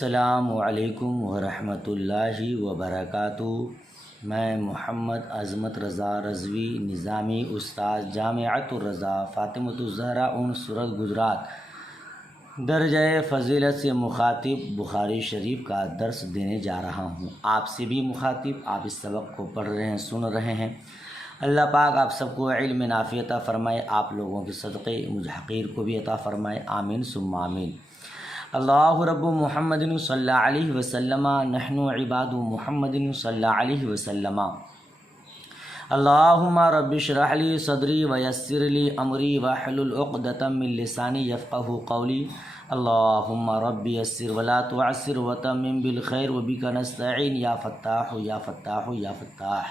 السلام علیکم ورحمۃ اللہ وبرکاتہ۔ میں محمد عظمت رضا رضوی نظامی استاد جامعۃ الرضا فاطمۃ الزہرا سورت گجرات درجہ فضیلت سے مخاطب بخاری شریف کا درس دینے جا رہا ہوں۔ آپ سے بھی مخاطب، آپ اس سبق کو پڑھ رہے ہیں، سن رہے ہیں۔ اللہ پاک آپ سب کو علم نافع عطا فرمائے، آپ لوگوں کے صدقے مجھ حقیر کو بھی عطا فرمائے، آمین ثم آمین۔ اللہ رب محمد صلی اللہ علیہ وسلم، نحن عباد محمد صلی اللہ علیہ وسلم۔ اللہم رب اشرح لی صدری ویسر لی امری واحلل عقدۃ من لسانی یفقہوا قولی۔ اللہم رب یسر ولا تعسر وتمم بالخیر وبک نستعین یا فتاح یا فتاح یا فتاح۔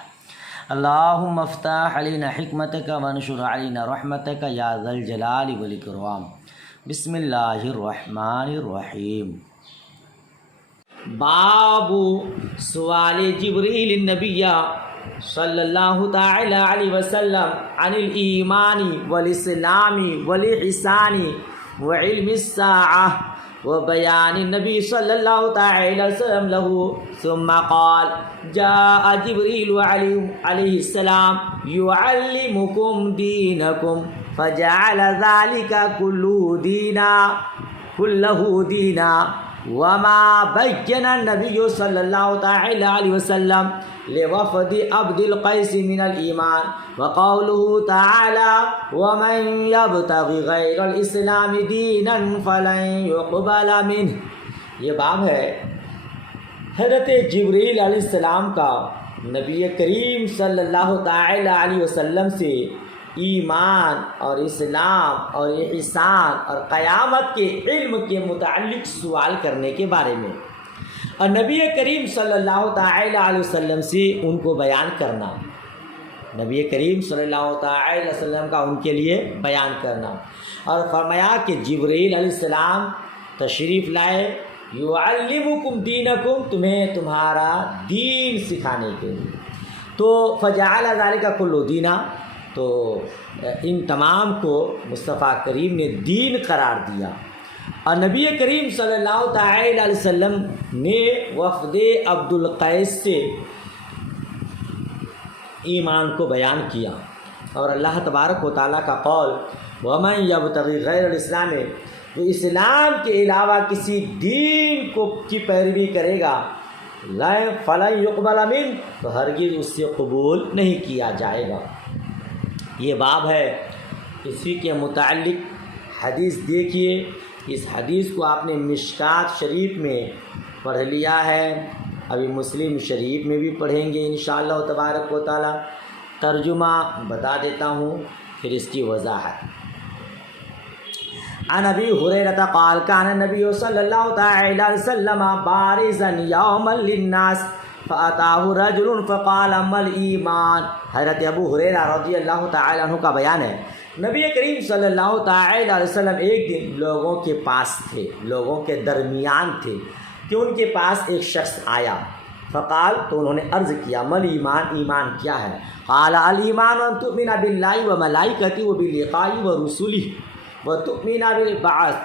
اللہم افتح علینا حکمتک وانشر علینا رحمتک یا ذا الجلال والاکرام۔ بسم اللہ الرحمن الرحیم۔ باب سوال جبریل النبی صلی اللہ تعالی علیہ وسلم عن الایمان والاسلام والاحسان وعلم الساعة وبیان النبی صلی اللہ تعالی وسلم له ثم قال جاء جبریل علیہ السلام يعلمكم دینکم فجعل ذلك كله دينا وما بين النبي صلى الله تعالى عليه وسلم لوفد عبد القيس من الإيمان وقوله تعالى ومن يبتغي غير الإسلام دينا فلن يقبل منه۔ یہ باب ہے حضرت جبریل علیہ السلام کا نبی کریم صلی اللہ تعالی علیہ وسلم سے ایمان اور اسلام اور احسان اور قیامت کے علم کے متعلق سوال کرنے کے بارے میں، اور نبی کریم صلی اللہ تعالی علیہ وسلم سے ان کو بیان کرنا، نبی کریم صلی اللہ تعالی علیہ وسلم کا ان کے لیے بیان کرنا۔ اور فرمایا کہ جبریل علیہ السلام تشریف لائے، یعلمکم دینکم، تمہیں تمہارا دین سکھانے کے لیے۔ تو فجعل ذلک کلہ دینا، تو ان تمام کو مصطفیٰ کریم نے دین قرار دیا، اور نبی کریم صلی اللہ تعالی علیہ وسلم نے وفد عبد القیس سے ایمان کو بیان کیا، اور اللہ تبارک و تعالیٰ کا قول وَمَن يَبْتَغِي غَيْرَ الْإِسْلَامِ، جو اسلام کے علاوہ کسی دین کی پیروی کرے گا فَلَن يُقْبَلَ مِنْهُ، تو ہرگز اس سے قبول نہیں کیا جائے گا۔ یہ باب ہے، اسی کے متعلق حدیث دیکھیے۔ اس حدیث کو آپ نے مشکات شریف میں پڑھ لیا ہے، ابھی مسلم شریف میں بھی پڑھیں گے انشاءاللہ تبارک و تعالی۔ ترجمہ بتا دیتا ہوں، پھر اس کی وضاحت۔ عن ابی ہریرہ قال کان النبی صلی اللہ تعالی علیہ وسلم بارزا یوما للناس فاتاہ رجل فقال ما الایمان۔ حضرت ابو ہریرہ رضی اللہ تعالی عنہ کا بیان ہے، نبی کریم صلی اللہ تعالی علیہ وسلم ایک دن لوگوں کے پاس تھے، لوگوں کے درمیان تھے کہ ان کے پاس ایک شخص آیا، فقال، تو انہوں نے عرض کیا، ما الایمان، ایمان کیا ہے؟ قال الایمان ان تؤمن باللہ وملائکتہ وبلقائہ ورسلہ وتؤمن بالبعث۔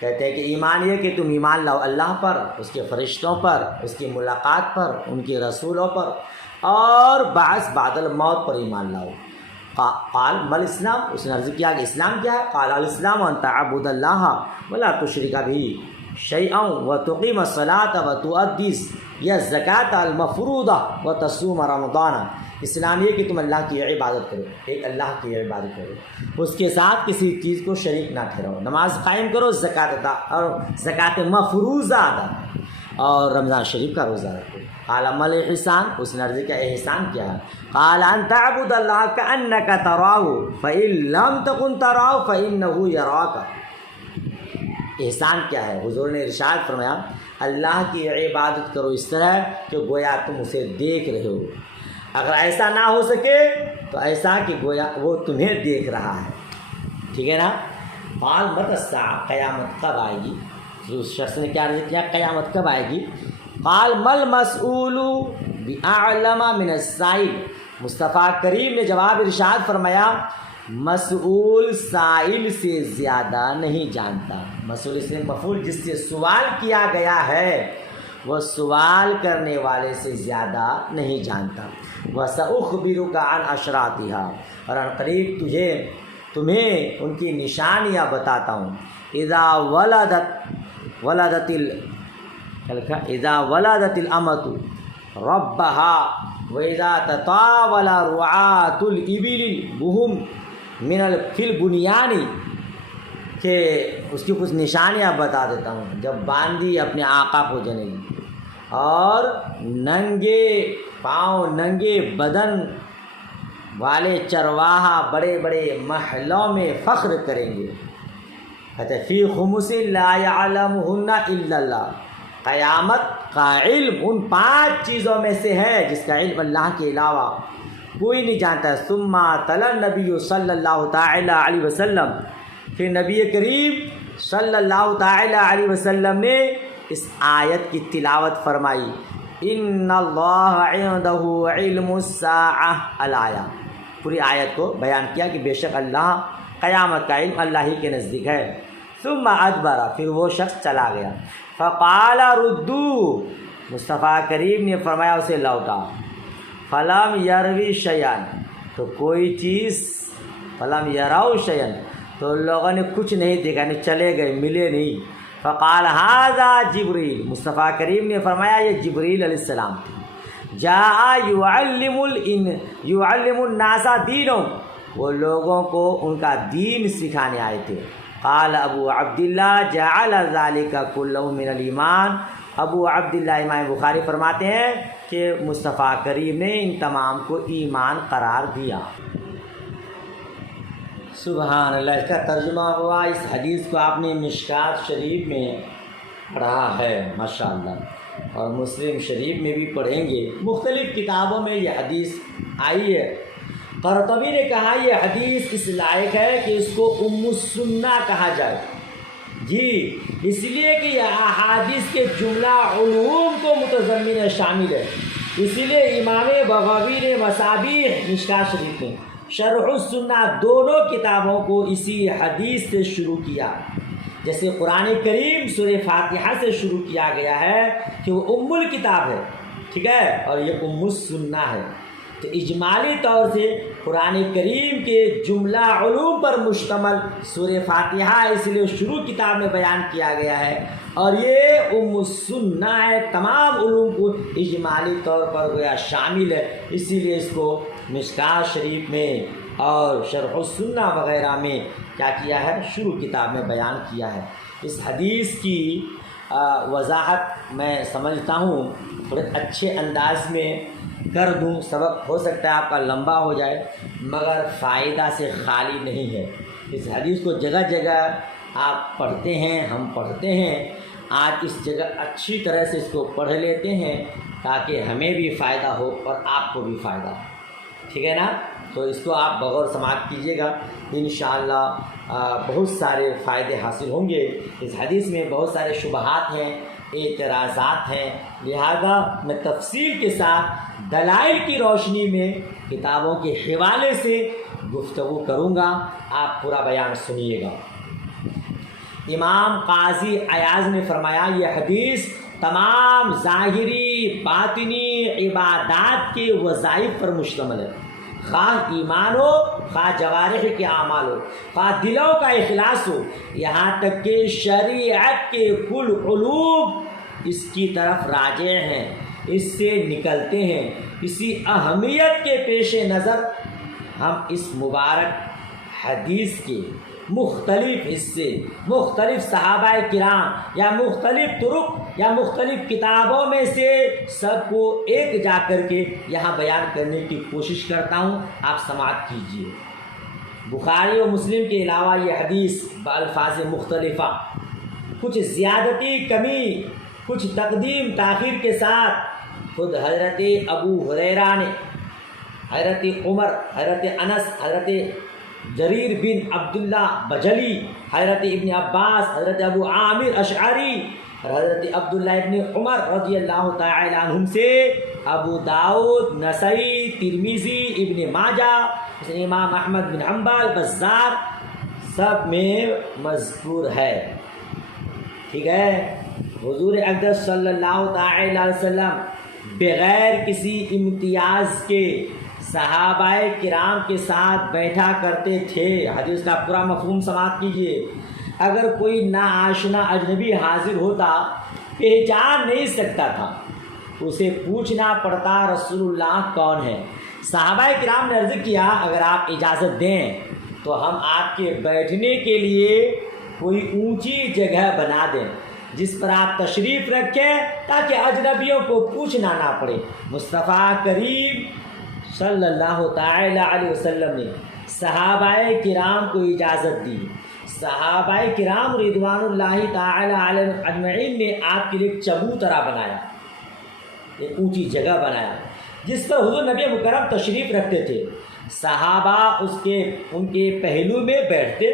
کہتے ہیں کہ ایمان یہ کہ تم ایمان لاؤ اللہ پر، اس کے فرشتوں پر، اس کی ملاقات پر، ان کے رسولوں پر، اور بعث بعد الموت پر ایمان لاؤ۔ قال ما الاسلام، اس نے عرض کیا کہ اسلام کیا ہے؟ قال الاسلام ان تعبد اللہ ولا تشرک بہ شیئا وتقیم الصلاۃ وتؤدی الزکاۃ المفروضہ وتصوم رمضان۔ اسلام یہ کہ تم اللہ کی عبادت کرو، ایک اللہ کی عبادت کرو، اس کے ساتھ کسی چیز کو شریک نہ ٹھہراؤ، نماز قائم کرو، زکوٰۃ ادا اور زکوٰۃ مفروضہ ادا، اور رمضان شریف کا روزہ رکھو۔ قال ما الاحسان، اس نے عرض کیا احسان کیا ہے؟ قال ان تعبد اللہ کأنک تراہ فإن لم تکن تراہ فإنہ یراک۔ احسان کیا ہے؟ حضور نے ارشاد فرمایا، اللہ کی عبادت کرو اس طرح کہ گویا تم اسے دیکھ رہے ہو، اگر ایسا نہ ہو سکے تو ایسا کہ گویا وہ تمہیں دیکھ رہا ہے، ٹھیک ہے نا؟ قال متی الساعۃ، قیامت کب آئے گی؟ اس شخص نے کیا عرض کیا، قیامت کب آئے گی؟ قال ما المسئول بأعلم من السائل۔ مصطفیٰ کریم نے جواب ارشاد فرمایا مسئول سائل سے زیادہ نہیں جانتا. مسئول اس میں مفعول جس سے سوال کیا گیا ہے وہ سوال کرنے والے سے زیادہ نہیں جانتا. وَسَأُخْبِرُكَ عَنْ أَشْرَاطِهَا اور ان قریب تمہیں ان کی نشانیاں بتاتا ہوں. اذا ولدت الامۃ ربها واذا تطاول رعاة الابل وهم فی البنیان کہ اس کی کچھ نشانیاں بتا دیتا ہوں. جب باندی اپنے آقا کو جنے گی اور ننگے پاؤں ننگے بدن والے چرواہا بڑے بڑے محلوں میں فخر کریں گے. کہتے فی خمس لا یعلمہن الا اللہ. قیامت کا علم ان 5 چیزوں میں سے ہے جس کا علم اللہ کے علاوہ کوئی نہیں جانتا. ثم تلا النبی صلی اللہ تعالی علیہ وسلم پھر نبی کریم صلی اللہ تعالی علیہ وسلم نے اس آیت کی تلاوت فرمائی. ان اللہ عنده علم الساعہ الآیہ. پوری آیت کو بیان کیا کہ بے شک اللہ قیامت کا علم اللہ ہی کے نزدیک ہے. ثم ادبر پھر وہ شخص چلا گیا. فقال ردو مصطفیٰ کریم نے فرمایا اسے لوٹا. فلم یروی شیئا تو کوئی چیز فلم یرو شیئا تو لوگوں نے کچھ نہیں دیکھا یعنی چلے گئے ملے نہیں. فقال ھذا جبریل مصطفیٰ کریم نے فرمایا یہ جبریل علیہ السلام جاء یعلم الناس دینہم وہ لوگوں کو ان کا دین سکھانے آئے تھے. قال ابو عبداللہ جعل ذلك كلہ من الایمان. ابو عبداللہ امام بخاری فرماتے ہیں کہ مصطفیٰ کریم نے ان تمام کو ایمان قرار دیا. سبحان اللہ. اس کا ترجمہ ہوا. اس حدیث کو آپ نے مشکات شریف میں پڑھا ہے ماشاءاللہ اور مسلم شریف میں بھی پڑھیں گے. مختلف کتابوں میں یہ حدیث آئی ہے. قرطبی نے کہا یہ حدیث اس لائق ہے کہ اس کو ام السنہ کہا جائے. جی اس لیے کہ یہ احادیث کے جملہ علوم کو متضمن شامل ہے. اسی لیے امام بغوی نے مصابیح مشکات شریف میں شرح السنہ دونوں کتابوں کو اسی حدیث سے شروع کیا. جیسے قرآن کریم سورہ فاتحہ سے شروع کیا گیا ہے کہ وہ ام الکتاب ہے ٹھیک ہے اور یہ ام السنہ ہے. تو اجمالی طور سے قرآن کریم کے جملہ علوم پر مشتمل سورہ فاتحہ اس لیے شروع کتاب میں بیان کیا گیا ہے اور یہ ام السنہ ہے. تمام علوم کو اجمالی طور پر گویا شامل ہے. اسی لیے اس کو مشکات شریف میں اور شرح السنہ وغیرہ میں کیا کیا ہے شروع کتاب میں بیان کیا ہے. اس حدیث کی وضاحت میں سمجھتا ہوں بڑے اچھے انداز میں کر دوں. سبق ہو سکتا ہے آپ کا لمبا ہو جائے مگر فائدہ سے خالی نہیں ہے. اس حدیث کو جگہ جگہ آپ پڑھتے ہیں ہم پڑھتے ہیں. آج اس جگہ اچھی طرح سے اس کو پڑھ لیتے ہیں تاکہ ہمیں بھی فائدہ ہو اور آپ کو بھی فائدہ ہو. ٹھیک ہے نا. تو اس کو آپ بغور سماعت کیجیے گا انشاءاللہ بہت سارے فائدے حاصل ہوں گے. اس حدیث میں بہت سارے شبہات ہیں اعتراضات ہیں لہذا میں تفصیل کے ساتھ دلائل کی روشنی میں کتابوں کے حوالے سے گفتگو کروں گا. آپ پورا بیان سنیے گا. امام قاضی عیاض نے فرمایا یہ حدیث تمام ظاہری باطنی عبادات کے وظائف پر مشتمل ہے. خواہ ایمان ہو خواہ جوارح کے اعمال ہو خواہ دلوں کا اخلاص ہو یہاں تک کہ شریعت کے کل علوم اس کی طرف راجع ہیں اس سے نکلتے ہیں. اسی اہمیت کے پیش نظر ہم اس مبارک حدیث کے مختلف حصے مختلف صحابہ کرام یا مختلف طرق یا مختلف کتابوں میں سے سب کو ایک جا کر کے یہاں بیان کرنے کی کوشش کرتا ہوں. آپ سماعت کیجیے. بخاری و مسلم کے علاوہ یہ حدیث بالفاظ مختلفہ کچھ زیادتی کمی کچھ تقدیم تاخیر کے ساتھ خود حضرت ابو ہریرہ نے حضرت عمر حضرت انس حضرت جریر بن عبداللہ بجلی حضرت ابن عباس حضرت ابو عامر اشعری حضرت عبداللہ ابن عمر رضی اللہ تعالی عنہم سے ابو داؤد نسائی ترمذی ابن ماجہ اس نے امام احمد بن حنبل، بزار سب میں مذکور ہے. ٹھیک ہے. حضور اقدس صلی اللہ تعالی علیہ وسلم بغیر کسی امتیاز کے صحابہ کرام کے ساتھ بیٹھا کرتے تھے. حدیث کا پورا مفہوم سماعت کیجیے. اگر کوئی ناآشنا اجنبی حاضر ہوتا پہچان نہیں سکتا تھا، اسے پوچھنا پڑتا رسول اللہ کون ہے. صحابہ کرام نے عرض کیا اگر آپ اجازت دیں تو ہم آپ کے بیٹھنے کے لیے کوئی اونچی جگہ بنا دیں جس پر آپ تشریف رکھیں تاکہ اجنبیوں کو پوچھنا نہ پڑے. مصطفیٰ کریم صلی اللہ تعالی علیہ وسلم نے صحابہ کرام کو اجازت دی. صحابہ کرام رضوان اللہ تعالی علیہ اجمعین نے آپ کے لیے ایک چبوترا بنایا، ایک اونچی جگہ بنایا جس پر حضور نبی مکرم تشریف رکھتے تھے. صحابہ ان کے پہلو میں بیٹھتے،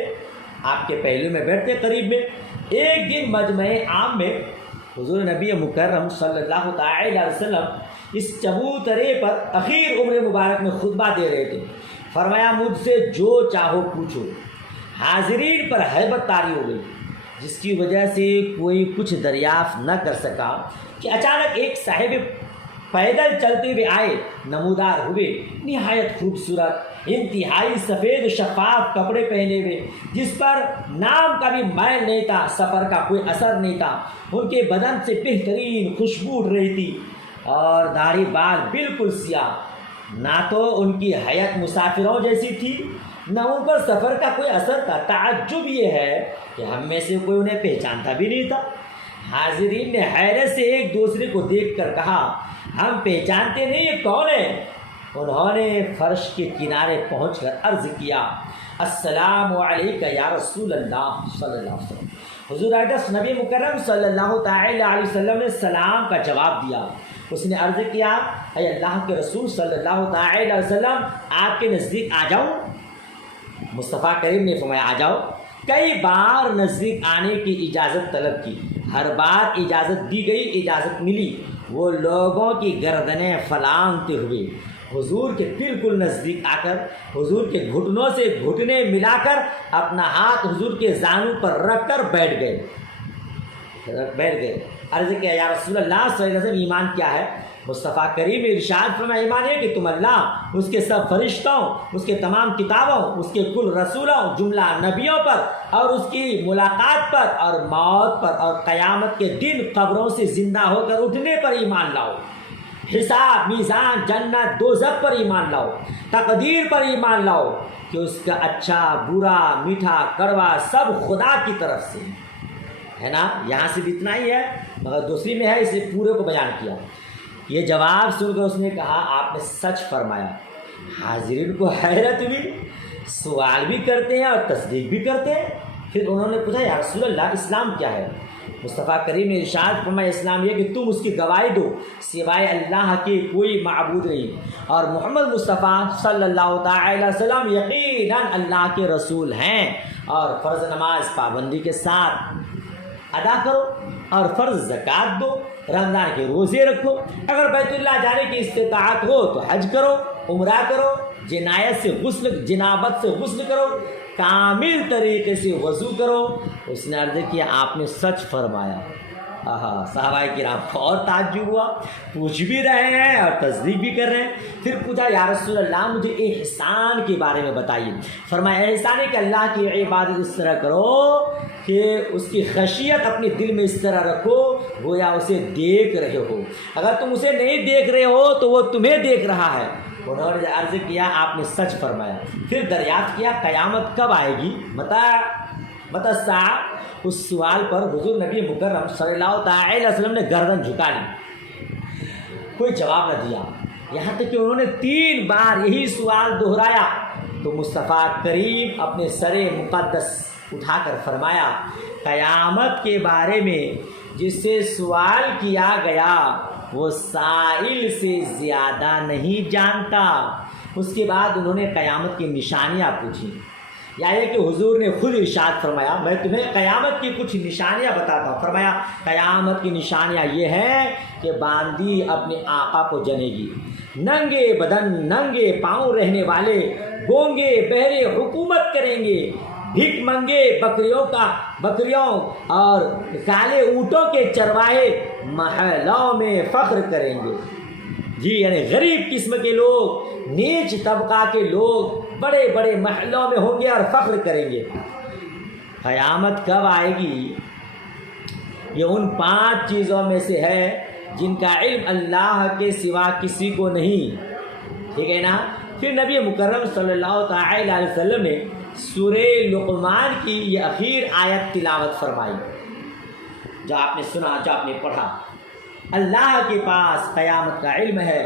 آپ کے پہلو میں بیٹھتے قریب میں. ایک دن مجمع عام میں حضور نبی مکرم صلی اللہ تعالی علیہ وسلم اس چبوترے پر اخیر عمر مبارک میں خطبہ دے رہے تھے. فرمایا مجھ سے جو چاہو پوچھو. حاضرین پر ہیبت طاری ہو گئی جس کی وجہ سے کوئی کچھ دریافت نہ کر سکا کہ اچانک ایک صاحب پیدل چلتے ہوئے آئے، نمودار ہوئے، نہایت خوبصورت، انتہائی سفید شفاف کپڑے پہنے ہوئے جس پر نام کا بھی میل نہیں تھا، سفر کا کوئی اثر نہیں تھا. ان کے بدن سے بہترین خوشبو اٹھ رہی تھی اور داڑھی بال بالکل سیاہ. نہ تو ان کی حیت مسافروں جیسی تھی نہ ان پر سفر کا کوئی اثر تھا. تعجب یہ ہے کہ ہم میں سے کوئی انہیں پہچانتا بھی نہیں تھا. حاضرین نے حیرت سے ایک دوسرے کو دیکھ کر کہا ہم پہچانتے نہیں یہ کون ہے. انہوں نے فرش کے کنارے پہنچ کر عرض کیا السلام علیکم یا رسول اللہ صلی اللہ علیہ وسلم. حضور اقدس نبی مکرم صلی اللہ تعالی علیہ وسلم نے سلام کا جواب دیا. اس نے عرض کیا اے اللہ کے رسول صلی اللہ تعالی علیہ وسلم آپ کے نزدیک آ جاؤں. مصطفیٰ کریم نے فرمایا آ جاؤ. کئی بار نزدیک آنے کی اجازت طلب کی، ہر بار اجازت دی گئی، اجازت ملی. وہ لوگوں کی گردنیں پھلانگتے ہوئے حضور کے بالکل نزدیک آ کر حضور کے گھٹنوں سے گھٹنے ملا کر اپنا ہاتھ حضور کے زانو پر رکھ کر بیٹھ گئے. عرض کیا یا رسول اللہ صلی اللہ علیہ وسلم ایمان کیا ہے؟ مصطفیٰ کریم ارشاد فرمایا ایمان ہے کہ تم اللہ، اس کے سب فرشتوں، اس کے تمام کتابوں، اس کے کل رسولوں، جملہ نبیوں پر اور اس کی ملاقات پر اور موت پر اور قیامت کے دن قبروں سے زندہ ہو کر اٹھنے پر ایمان لاؤ. حساب، میزان، جنت، دوزخ پر ایمان لاؤ. تقدیر پر ایمان لاؤ کہ اس کا اچھا، برا، میٹھا، کڑوا سب خدا کی طرف سے ہے نا. یہاں سے بھی اتنا ہی ہے مگر دوسری میں ہے، اسے پورے کو بیان کیا. یہ جواب سن کر اس نے کہا آپ نے سچ فرمایا. حاضرین کو حیرت ہوئی، سوال بھی کرتے ہیں اور تصدیق بھی کرتے ہیں. پھر انہوں نے پوچھا یا رسول اللہ اسلام کیا ہے؟ مصطفیٰ کریم نے ارشاد فرمایا اسلام یہ کہ تم اس کی گواہی دو سوائے اللہ کے کوئی معبود نہیں اور محمد مصطفیٰ صلی اللہ تعالی علیہ وسلم یقیناً اللہ کے رسول ہیں، اور فرض نماز پابندی کے ساتھ ادا کرو اور فرض زکوٰۃ دو، رمضان کے روزے رکھو، اگر بیت اللہ جانے کی استطاعت ہو تو حج کرو، عمرہ کرو، جنابت سے غسل کرو، کامل طریقے سے وضو کرو. اس نے عرض کیا آپ نے سچ فرمایا. صحابہ کرام کو اور تعجب ہوا، پوچھ بھی رہے ہیں اور تصدیق بھی کر رہے ہیں. پھر پوچھا یا رسول اللہ مجھے احسان کے بارے میں بتائیے. فرمایا احسان ہے کہ اللہ کی عبادت اس طرح کرو کہ اس کی خشیت اپنے دل میں اس طرح رکھو گویا اسے دیکھ رہے ہو. اگر تم اسے نہیں دیکھ رہے ہو تو وہ تمہیں دیکھ رہا ہے. انہوں نے عرض کیا آپ نے سچ فرمایا. پھر دریافت کیا قیامت کب آئے گی؟ متی الساعہ. اس سوال پر حضور نبی مکرم صلی اللہ تعالی علیہ وسلم نے گردن جھکا لی، کوئی جواب نہ دیا. یہاں تک کہ انہوں نے 3 بار یہی سوال دہرایا تو مصطفیٰ کریم اپنے سر مقدس اٹھا کر فرمایا قیامت کے بارے میں جس سے سوال کیا گیا وہ سائل سے زیادہ نہیں جانتا. اس کے بعد انہوں نے قیامت کی نشانیاں پوچھی، یہ کہ حضور نے خود ارشاد فرمایا میں تمہیں قیامت کی کچھ نشانیاں بتاتا ہوں. فرمایا قیامت کی نشانیاں یہ ہیں کہ باندی اپنے آقا کو جنے گی، ننگے بدن ننگے پاؤں رہنے والے گونگے بہرے حکومت کریں گے، بھیک منگے بکریوں اور کالے اونٹوں کے چرواہے محلوں میں فخر کریں گے. جی یعنی غریب قسم کے لوگ، نیچ طبقہ کے لوگ بڑے بڑے محلوں میں ہوں گے اور فخر کریں گے. قیامت کب آئے گی؟ یہ ان 5 چیزوں میں سے ہے جن کا علم اللہ کے سوا کسی کو نہیں. ٹھیک ہے نا. پھر نبی مکرم صلی اللہ تعالی علیہ وسلم نے سورہ لقمان کی یہ اخیر آیت تلاوت فرمائی جو آپ نے سنا، جو آپ نے پڑھا. اللہ کے پاس قیامت کا علم ہے،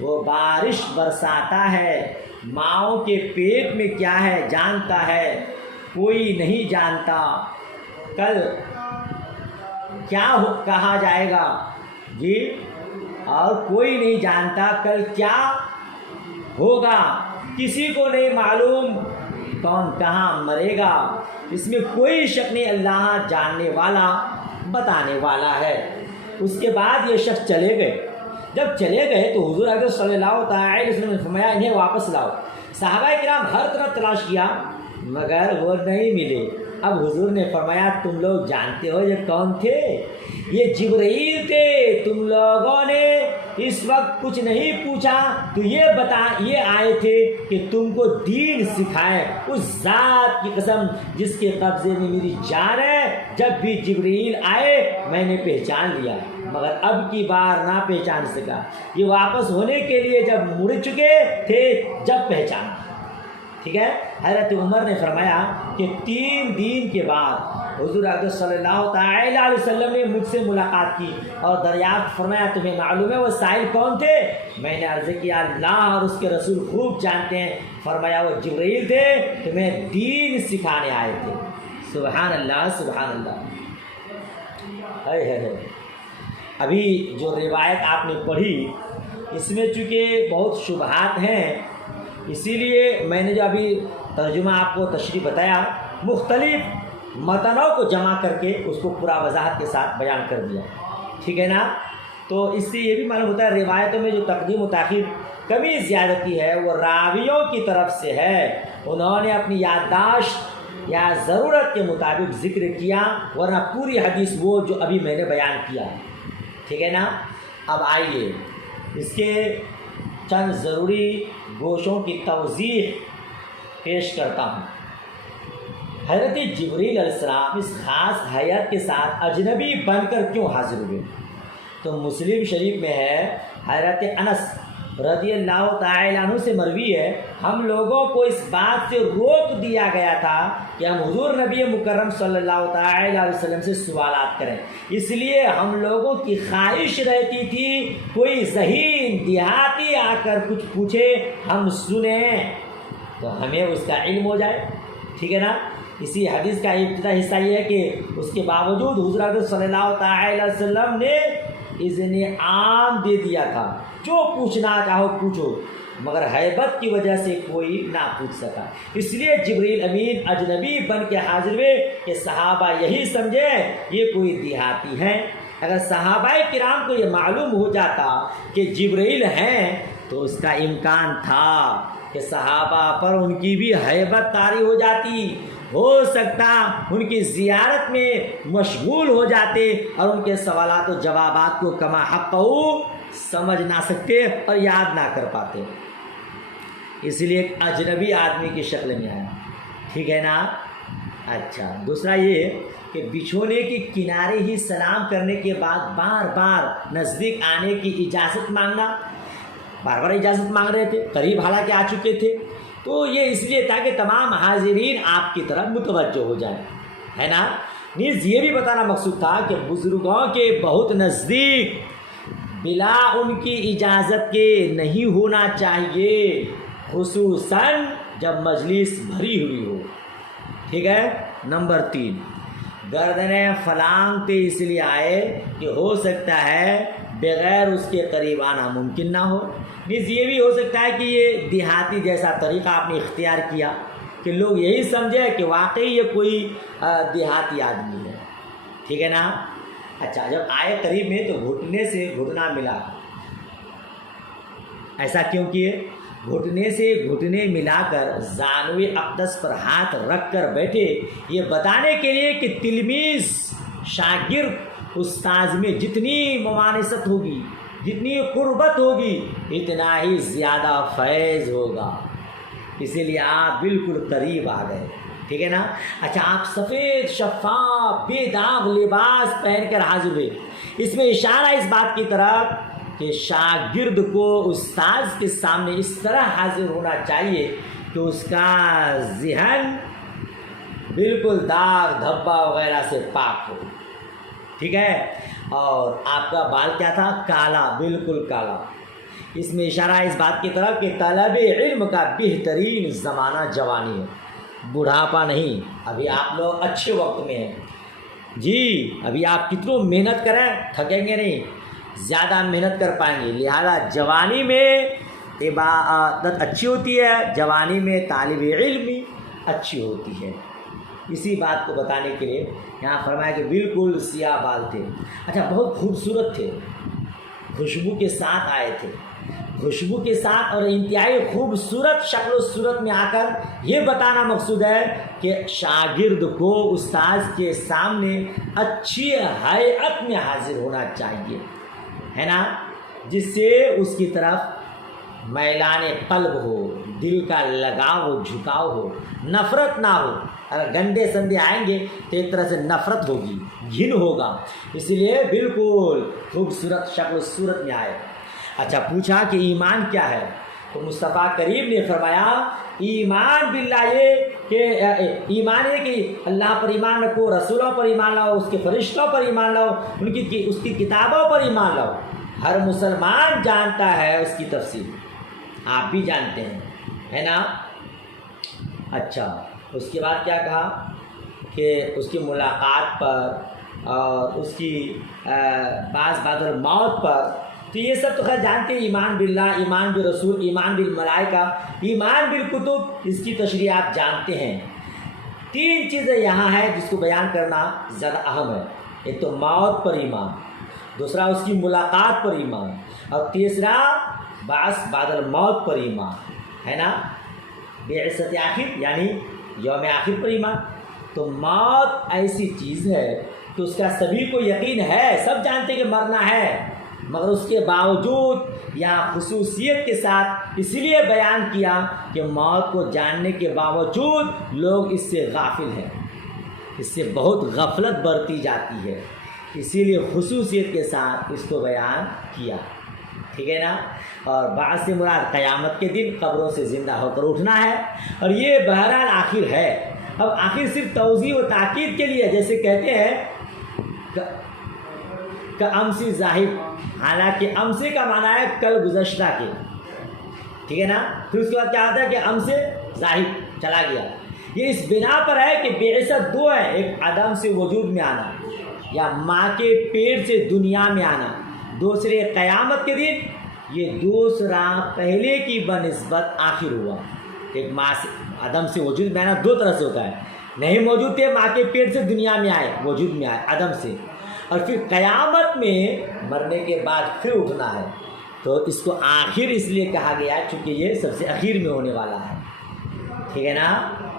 وہ بارش برساتا ہے، ماؤں کے پیٹ میں کیا ہے جانتا ہے، کوئی نہیں جانتا. کل کیا کہا جائے گا جی، اور کوئی نہیں جانتا کل کیا ہوگا، کسی کو نہیں معلوم کون کہاں مرے گا. اس میں کوئی شک نہیں، اللہ جاننے والا بتانے والا ہے. اس کے بعد یہ شخص چلے گئے. جب چلے گئے تو حضور اکرم صلی اللہ تعالی وسلم نے فرمایا انہیں واپس لاؤ. صحابہ کرام ہر طرف تلاش کیا مگر وہ نہیں ملے. اب حضور نے فرمایا تم لوگ جانتے ہو یہ کون تھے؟ یہ جبرائیل تھے. تم لوگوں نے اس وقت کچھ نہیں پوچھا تو یہ آئے تھے کہ تم کو دین سکھائیں. اس ذات کی قسم جس کے قبضے میں میری جان ہے، جب بھی جبرائیل آئے میں نے پہچان لیا مگر اب کی بار نہ پہچان سکا. یہ واپس ہونے کے لیے جب مڑ چکے تھے جب پہچانا. ٹھیک ہے. حضرت عمر نے فرمایا کہ 3 دن کے بعد حضور اکرم صلی اللہ تعالی علیہ وسلم نے مجھ سے ملاقات کی اور دریافت فرمایا تمہیں معلوم ہے وہ سائل کون تھے؟ میں نے عرض کیا اللہ اور اس کے رسول خوب جانتے ہیں. فرمایا وہ جبرائیل تھے، تمہیں دین سکھانے آئے تھے. سبحان اللہ سبحان اللہ. ہے ابھی جو روایت آپ نے پڑھی اس میں چونکہ بہت شبہات ہیں، اسی لیے میں نے جو ابھی ترجمہ آپ کو تشریح بتایا مختلف متنوں کو جمع کر کے اس کو پورا وضاحت کے ساتھ بیان کر دیا. ٹھیک ہے نا. تو اس سے یہ بھی معلوم ہوتا ہے روایتوں میں جو تقدیم و تاخیر کمی زیادتی ہے وہ راویوں کی طرف سے ہے. انہوں نے اپنی یادداشت یا ضرورت کے مطابق ذکر کیا، ورنہ پوری حدیث وہ جو ابھی میں نے بیان کیا. ٹھیک ہے نا. اب آئیے اس کے چند ضروری گوشوں کی توضیح پیش کرتا ہوں. حضرت جبرائیل علیہ السلام اس خاص حیات کے ساتھ اجنبی بن کر کیوں حاضر ہوئے؟ تو مسلم شریف میں ہے، حضرت انس رضی اللہ تعالی عنہ سے مروی ہے، ہم لوگوں کو اس بات سے روک دیا گیا تھا کہ ہم حضور نبی مکرم صلی اللہ تعالی علیہ وسلم سے سوالات کریں. اس لیے ہم لوگوں کی خواہش رہتی تھی کوئی ذہین دیہاتی آ کر کچھ پوچھے ہم سنیں تو ہمیں اس کا علم ہو جائے. ٹھیک ہے نا. اسی حدیث کا ابتدائی حصہ یہ ہے کہ اس کے باوجود حضور اکرم صلی اللہ تعالی علیہ وسلم نے اذن عام دے دیا تھا، جو پوچھنا چاہو پوچھو، مگر ہیبت کی وجہ سے کوئی نہ پوچھ سکا. اس لیے جبرائیل امین اجنبی بن کے حاضر ہوئے کہ صحابہ یہی سمجھے یہ کوئی دیہاتی ہیں. اگر صحابہ کرام کو یہ معلوم ہو جاتا کہ جبرائیل ہیں تو اس کا امکان تھا کہ صحابہ پر ان کی بھی ہیبت طاری ہو جاتی، ہو سکتا ان کی زیارت میں مشغول ہو جاتے اور ان کے سوالات و جوابات کو کما حق سمجھ نہ سکتے اور یاد نہ کر پاتے. اس لیے ایک اجنبی آدمی کی شکل میں آیا. ٹھیک ہے نا. اچھا دوسرا یہ کہ بچھونے کے کنارے ہی سلام کرنے کے بعد بار بار نزدیک آنے کی اجازت مانگنا. بار بار اجازت مانگ رہے تھے، قریب حالانکہ آ چکے تھے. تو یہ اس لیے تھا کہ تمام حاضرین آپ کی طرف متوجہ ہو جائیں، ہے نا. نیز یہ بھی بتانا مقصود تھا کہ بزرگوں کے بہت نزدیک بلا ان کی اجازت کے نہیں ہونا چاہیے، خصوصاً جب مجلس بھری ہوئی ہو. ٹھیک ہے. نمبر 3 گردنیں فلانگتے اس لیے آئے کہ ہو سکتا ہے بغیر اس کے قریب آنا ممکن نہ ہو. نیز یہ بھی ہو سکتا ہے کہ یہ دیہاتی جیسا طریقہ آپ نے اختیار کیا کہ لوگ یہی سمجھے کہ واقعی یہ کوئی دیہاتی آدمی ہے. ٹھیک ہے نا. اچھا جب آئے قریب میں تو گھٹنے سے گھٹنا ملا. ایسا کیوں کیے؟ گھٹنے سے گھٹنے ملا کر زانوِ اقدس پر ہاتھ رکھ کر بیٹھے، یہ بتانے کے لیے کہ تلمیذ شاگرد استاذ میں جتنی ممانست ہوگی، جتنی قربت ہوگی، اتنا ہی زیادہ فیض ہوگا۔ اسی لیے آپ بالکل قریب آ گئے، ٹھیک ہے نا۔ اچھا، آپ سفید شفاف بے داغ لباس پہن کر حاضر ہوئے، اس میں اشارہ اس بات کی طرف کہ شاگرد کو استاذ کے سامنے اس طرح حاضر ہونا چاہیے کہ اس کا ذہن بالکل داغ دھبا وغیرہ سے پاک ہو، ٹھیک ہے۔ اور آپ کا بال کیا تھا؟ کالا، بالکل کالا۔ اس میں اشارہ اس بات کی طرف کہ طلب علم کا بہترین زمانہ جوانی ہے، بڑھاپا نہیں۔ ابھی آپ لوگ اچھے وقت میں ہیں جی، ابھی آپ کتنوں محنت کریں تھکیں گے نہیں، زیادہ محنت کر پائیں گے۔ لہذا جوانی میں عبادت اچھی ہوتی ہے، جوانی میں طالب علم بھی اچھی ہوتی ہے۔ اسی بات کو بتانے کے لیے یہاں فرمایا کہ بالکل سیاہ بال تھے۔ اچھا، بہت خوبصورت تھے، خوشبو کے ساتھ آئے تھے، خوشبو کے ساتھ، اور انتہائی خوبصورت شکل و صورت میں آ کر یہ بتانا مقصود ہے کہ شاگرد کو استاذ کے سامنے اچھی ہیئت میں حاضر ہونا چاہیے، ہے نا، جس سے اس کی طرف میلان قلب ہو، دل کا لگاؤ ہو، جھکاؤ ہو، نفرت نہ ہو۔ اگر گندے سندے آئیں گے تو ایک طرح سے نفرت ہوگی، گھن ہوگا، اس لیے بالکل خوبصورت شکل و صورت میں آئے۔ اچھا، پوچھا کہ ایمان کیا ہے؟ تو مصطفیٰ کریم نے فرمایا ایمان باللہ یہ کہ ایمان ہے کہ اللہ پر ایمان رکھو، رسولوں پر ایمان لاؤ، اس کے فرشتوں پر ایمان لاؤ، اس کی کتابوں پر ایمان لاؤ۔ ہر مسلمان جانتا ہے اس کی تفصیل، آپ بھی جانتے ہیں، ہے نا۔ اچھا، اس کے بعد کیا کہا کہ اس کی ملاقات پر اور اس کی بعد موت پر، تو یہ سب تو خیر جانتے ہیں، ایمان باللہ، ایمان بالرسول، ایمان بالملائکہ، ایمان بالکتب، اس کی تشریح آپ جانتے ہیں۔ تین چیزیں یہاں ہیں جس کو بیان کرنا زیادہ اہم ہے۔ ایک تو موت پر ایمان، دوسرا اس کی ملاقات پر ایمان، اور تیسرا بعد الموت پر ایمان، ہے نا، بعثت آخر یعنی یوم آخر پر ایمان۔ تو موت ایسی چیز ہے کہ اس کا سبھی کو یقین ہے، سب جانتے کہ مرنا ہے، مگر اس کے باوجود یہاں خصوصیت کے ساتھ اس لیے بیان کیا کہ موت کو جاننے کے باوجود لوگ اس سے غافل ہیں، اس سے بہت غفلت برتی جاتی ہے، اسی لیے خصوصیت کے ساتھ اس کو بیان کیا، ٹھیک ہے نا۔ اور بعد سے مراد قیامت کے دن قبروں سے زندہ ہو کر اٹھنا ہے، اور یہ بہرحال آخر ہے۔ اب آخر صرف توضیح و تاکید کے لیے، جیسے کہتے ہیں کہ امسی ذاہب، حالانکہ امسے کا معنی ہے کل گزشتہ کے، ٹھیک ہے نا۔ پھر اس کے بعد کیا آتا ہے کہ امسے ذاہب، چلا گیا۔ یہ اس بنا پر ہے کہ بعثت دو ہے، ایک عدم سے وجود میں آنا یا ماں کے پیٹ سے دنیا میں آنا، دوسرے قیامت کے دن۔ یہ دوسرا پہلے کی بنسبت آخر ہوا۔ ایک ماں سے عدم سے وجود میں آنا دو طرح سے ہوتا ہے، نہیں موجود تھے، ماں کے پیٹ سے دنیا میں آئے، وجود میں آئے عدم سے، اور پھر قیامت میں مرنے کے بعد پھر اٹھنا ہے۔ تو اس کو آخر اس لیے کہا گیا ہے چونکہ یہ سب سے اخیر میں ہونے والا ہے، ٹھیک ہے نا۔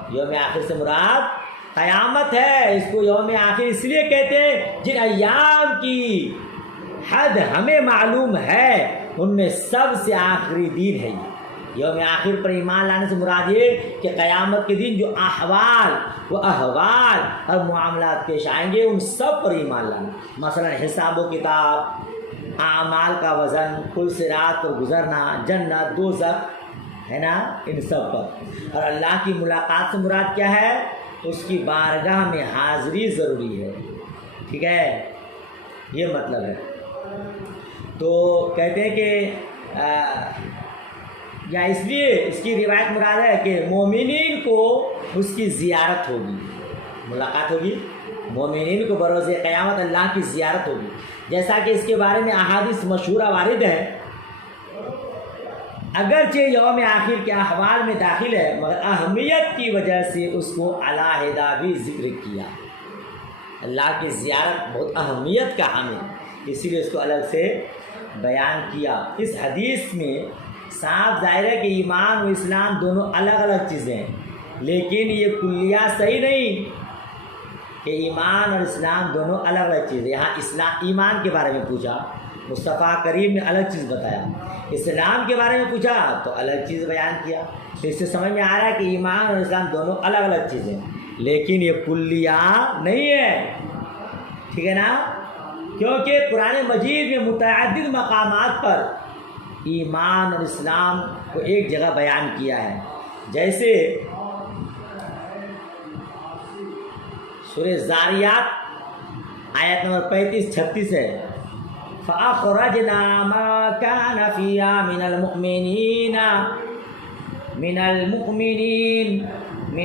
یوم آخر سے مراد قیامت ہے، اس کو یوم آخر اس لیے کہتے ہیں جن ایام کی حد ہمیں معلوم ہے ان میں سب سے آخری دن ہے۔ یوم آخر پر ایمان لانے سے مراد یہ کہ قیامت کے دن جو احوال و احوال اور معاملات پیش آئیں گے ان سب پر ایمان لانا، مثلا حساب و کتاب، اعمال کا وزن، پل صراط پر گزرنا، جنت دوزخ، ہے نا، ان سب پر۔ اور اللہ کی ملاقات سے مراد کیا ہے؟ اس کی بارگاہ میں حاضری ضروری ہے، ٹھیک ہے، یہ مطلب ہے۔ تو کہتے ہیں کہ یا اس لیے اس کی روایت مراد ہے کہ مومنین کو اس کی زیارت ہوگی، ملاقات ہوگی، مومنین کو بروز قیامت اللہ کی زیارت ہوگی، جیسا کہ اس کے بارے میں احادیث مشہورہ وارد ہے۔ اگرچہ یوم آخر کے احوال میں داخل ہے مگر اہمیت کی وجہ سے اس کو علیحدہ بھی ذکر کیا۔ اللہ کی زیارت بہت اہمیت کا حامل، اسی لیے اس کو الگ سے بیان کیا۔ اس حدیث میں صاف ظاہر ہے کہ ایمان و اسلام دونوں الگ الگ چیزیں ہیں، لیکن یہ کلیات صحیح نہیں کہ ایمان اور اسلام دونوں الگ الگ چیزیں۔ یہاں ایمان کے بارے میں پوچھا، مصطفیٰ کریم نے الگ چیز بتایا، اسلام کے بارے میں پوچھا تو الگ چیز بیان کیا۔ تو اس سے سمجھ میں آ رہا ہے کہ ایمان اور اسلام دونوں الگ الگ چیزیں ہیں، لیکن یہ کلیات نہیں ہے، ٹھیک ہے نا؟ کیونکہ قرآن مجید میں متعدد مقامات پر ایمان اور اسلام کو ایک جگہ بیان کیا ہے، جیسے سورہ زاریات آیت نمبر 35-36 ہے، فَأَخْرَجْنَا مَا كَانَ فِيهَا مِنَ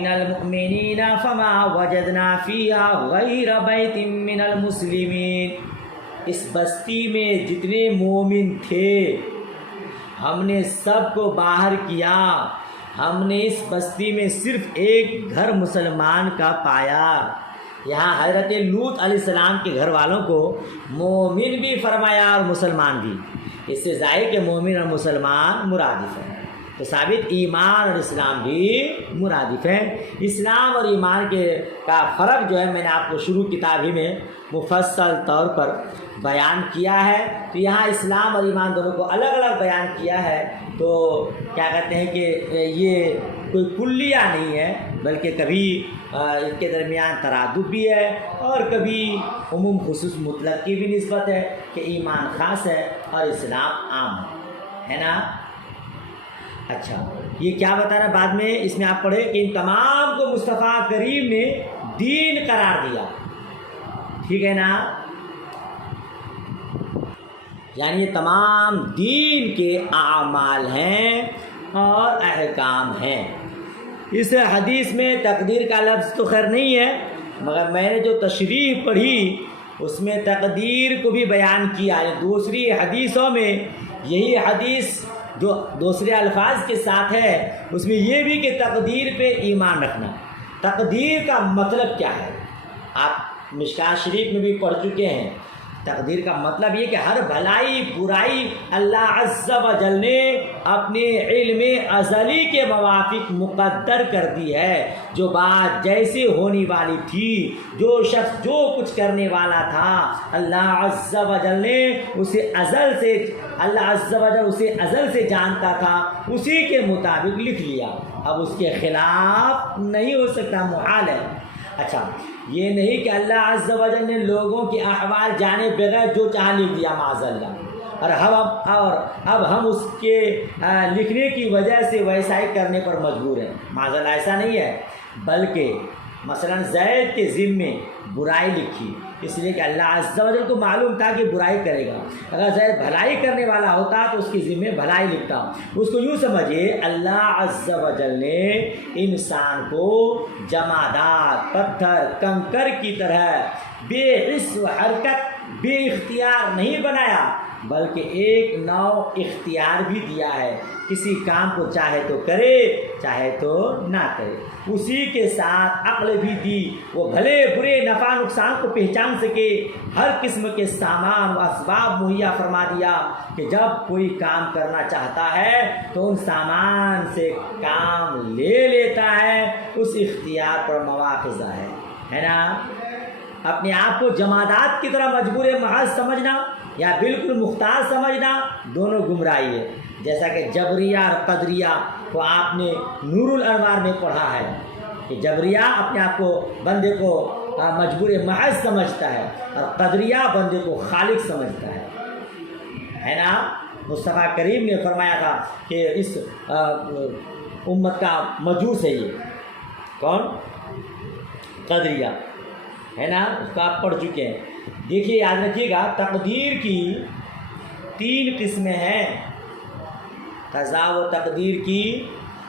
الْمُؤْمِنِينَ فَمَا وَجَدْنَا فِيهَا غَيْرَ بَيْتٍ مِنَ الْمُسْلِمِينَ۔ اس بستی میں جتنے مومن تھے ہم نے سب کو باہر کیا، ہم نے اس بستی میں صرف ایک گھر مسلمان کا پایا۔ یہاں حضرت لوط علیہ السلام کے گھر والوں کو مومن بھی فرمایا اور مسلمان بھی، اس سے ظاہر کہ مومن اور مسلمان مرادف ہیں، تو ثابت ایمان اور اسلام بھی مرادف ہیں۔ اسلام اور ایمان کا فرق جو ہے میں نے آپ کو شروع کتاب ہی میں مفصل طور پر بیان کیا ہے، تو یہاں اسلام اور ایمان دونوں کو الگ الگ بیان کیا ہے، تو کیا کہتے ہیں کہ یہ کوئی کلیہ نہیں ہے، بلکہ کبھی ان کے درمیان ترادف بھی ہے اور کبھی عموم خصوص مطلق کی بھی نسبت ہے کہ ایمان خاص ہے اور اسلام عام ہے نا؟ اچھا، یہ کیا بتا رہا ہے بعد میں اس میں آپ پڑھیں کہ ان تمام کو مصطفیٰ کریم نے دین قرار دیا، ٹھیک ہے نا؟ یعنی یہ تمام دین کے اعمال ہیں اور احکام ہیں۔ اس حدیث میں تقدیر کا لفظ تو خیر نہیں ہے، مگر میں نے جو تشریح پڑھی اس میں تقدیر کو بھی بیان کیا ہے۔ دوسری حدیثوں میں یہی حدیث جو دوسرے الفاظ کے ساتھ ہے اس میں یہ بھی کہ تقدیر پہ ایمان رکھنا۔ تقدیر کا مطلب کیا ہے آپ مشکوٰۃ شریف میں بھی پڑھ چکے ہیں۔ تقدیر کا مطلب یہ کہ ہر بھلائی برائی اللہ عز و جل نے اپنے علم ازلی کے موافق مقدر کر دی ہے۔ جو بات جیسے ہونی والی تھی، جو شخص جو کچھ کرنے والا تھا، اللہ عز و جل نے اسے ازل سے جانتا تھا، اسی کے مطابق لکھ لیا۔ اب اس کے خلاف نہیں ہو سکتا، محال ہے۔ اچھا، یہ نہیں کہ اللہ عز و جل نے لوگوں کے احوال جانے بغیر جو چاہ لکھ دیا معاذ اللہ، اور اب ہم اس کے لکھنے کی وجہ سے ویسا ہی کرنے پر مجبور ہیں، معاذ اللہ ایسا نہیں ہے، بلکہ مثلا زید کے ذمے برائی لکھی اس لیے کہ اللہ عز و جل کو معلوم تھا کہ برائی کرے گا۔ اگر زید بھلائی کرنے والا ہوتا تو اس کے ذمے بھلائی لکھتا۔ اس کو یوں سمجھیے اللہ عز و جل نے انسان کو جمادات، پتھر، کنکر کی طرح بے حس و حرکت، بے اختیار نہیں بنایا، بلکہ ایک نوع اختیار بھی دیا ہے، کسی کام کو چاہے تو کرے چاہے تو نہ کرے۔ اسی کے ساتھ عقل بھی دی، وہ بھلے برے نفع نقصان کو پہچان سکے، ہر قسم کے سامان و اسباب مہیا فرما دیا کہ جب کوئی کام کرنا چاہتا ہے تو ان سامان سے کام لے لیتا ہے، اس اختیار پر مواخذہ ہے نا؟ اپنے آپ کو جمادات کی طرح مجبور محض سمجھنا یا بالکل مختار سمجھنا دونوں گمراہی ہے، جیسا کہ جبریہ اور قدریہ کو آپ نے نور الانوار میں پڑھا ہے کہ جبریہ اپنے آپ کو بندے کو مجبور محض سمجھتا ہے اور قدریہ بندے کو خالق سمجھتا ہے نا؟ مصطفیٰ کریم نے فرمایا تھا کہ اس امت کا مجوس ہے یہ کون؟ قدریہ ہے نا؟ اس کو آپ پڑھ چکے ہیں۔ دیکھیے یاد رکھیے گا، تقدیر کی 3 قسمیں ہیں، قضاء و تقدیر کی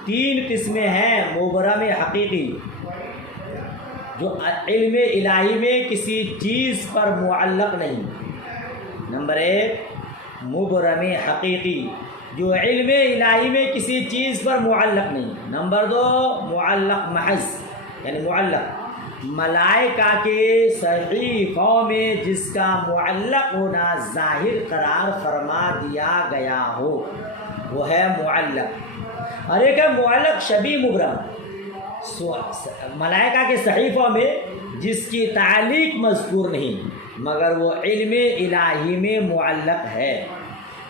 3 قسمیں ہیں۔ مبرم حقیقی جو علم الہی میں کسی چیز پر معلق نہیں، نمبر 1 مبرم حقیقی جو علم الہی میں کسی چیز پر معلق نہیں، نمبر 2 معلق محض یعنی معلق ملائکہ کے صحیفوں میں جس کا معلق ہونا ظاہر قرار فرما دیا گیا ہو، وہ ہے معلق، اور ایک ہے معلق شبیہ مبرم، ملائکہ کے صحیفوں میں جس کی تعلیق مذکور نہیں مگر وہ علم الہی میں معلق ہے۔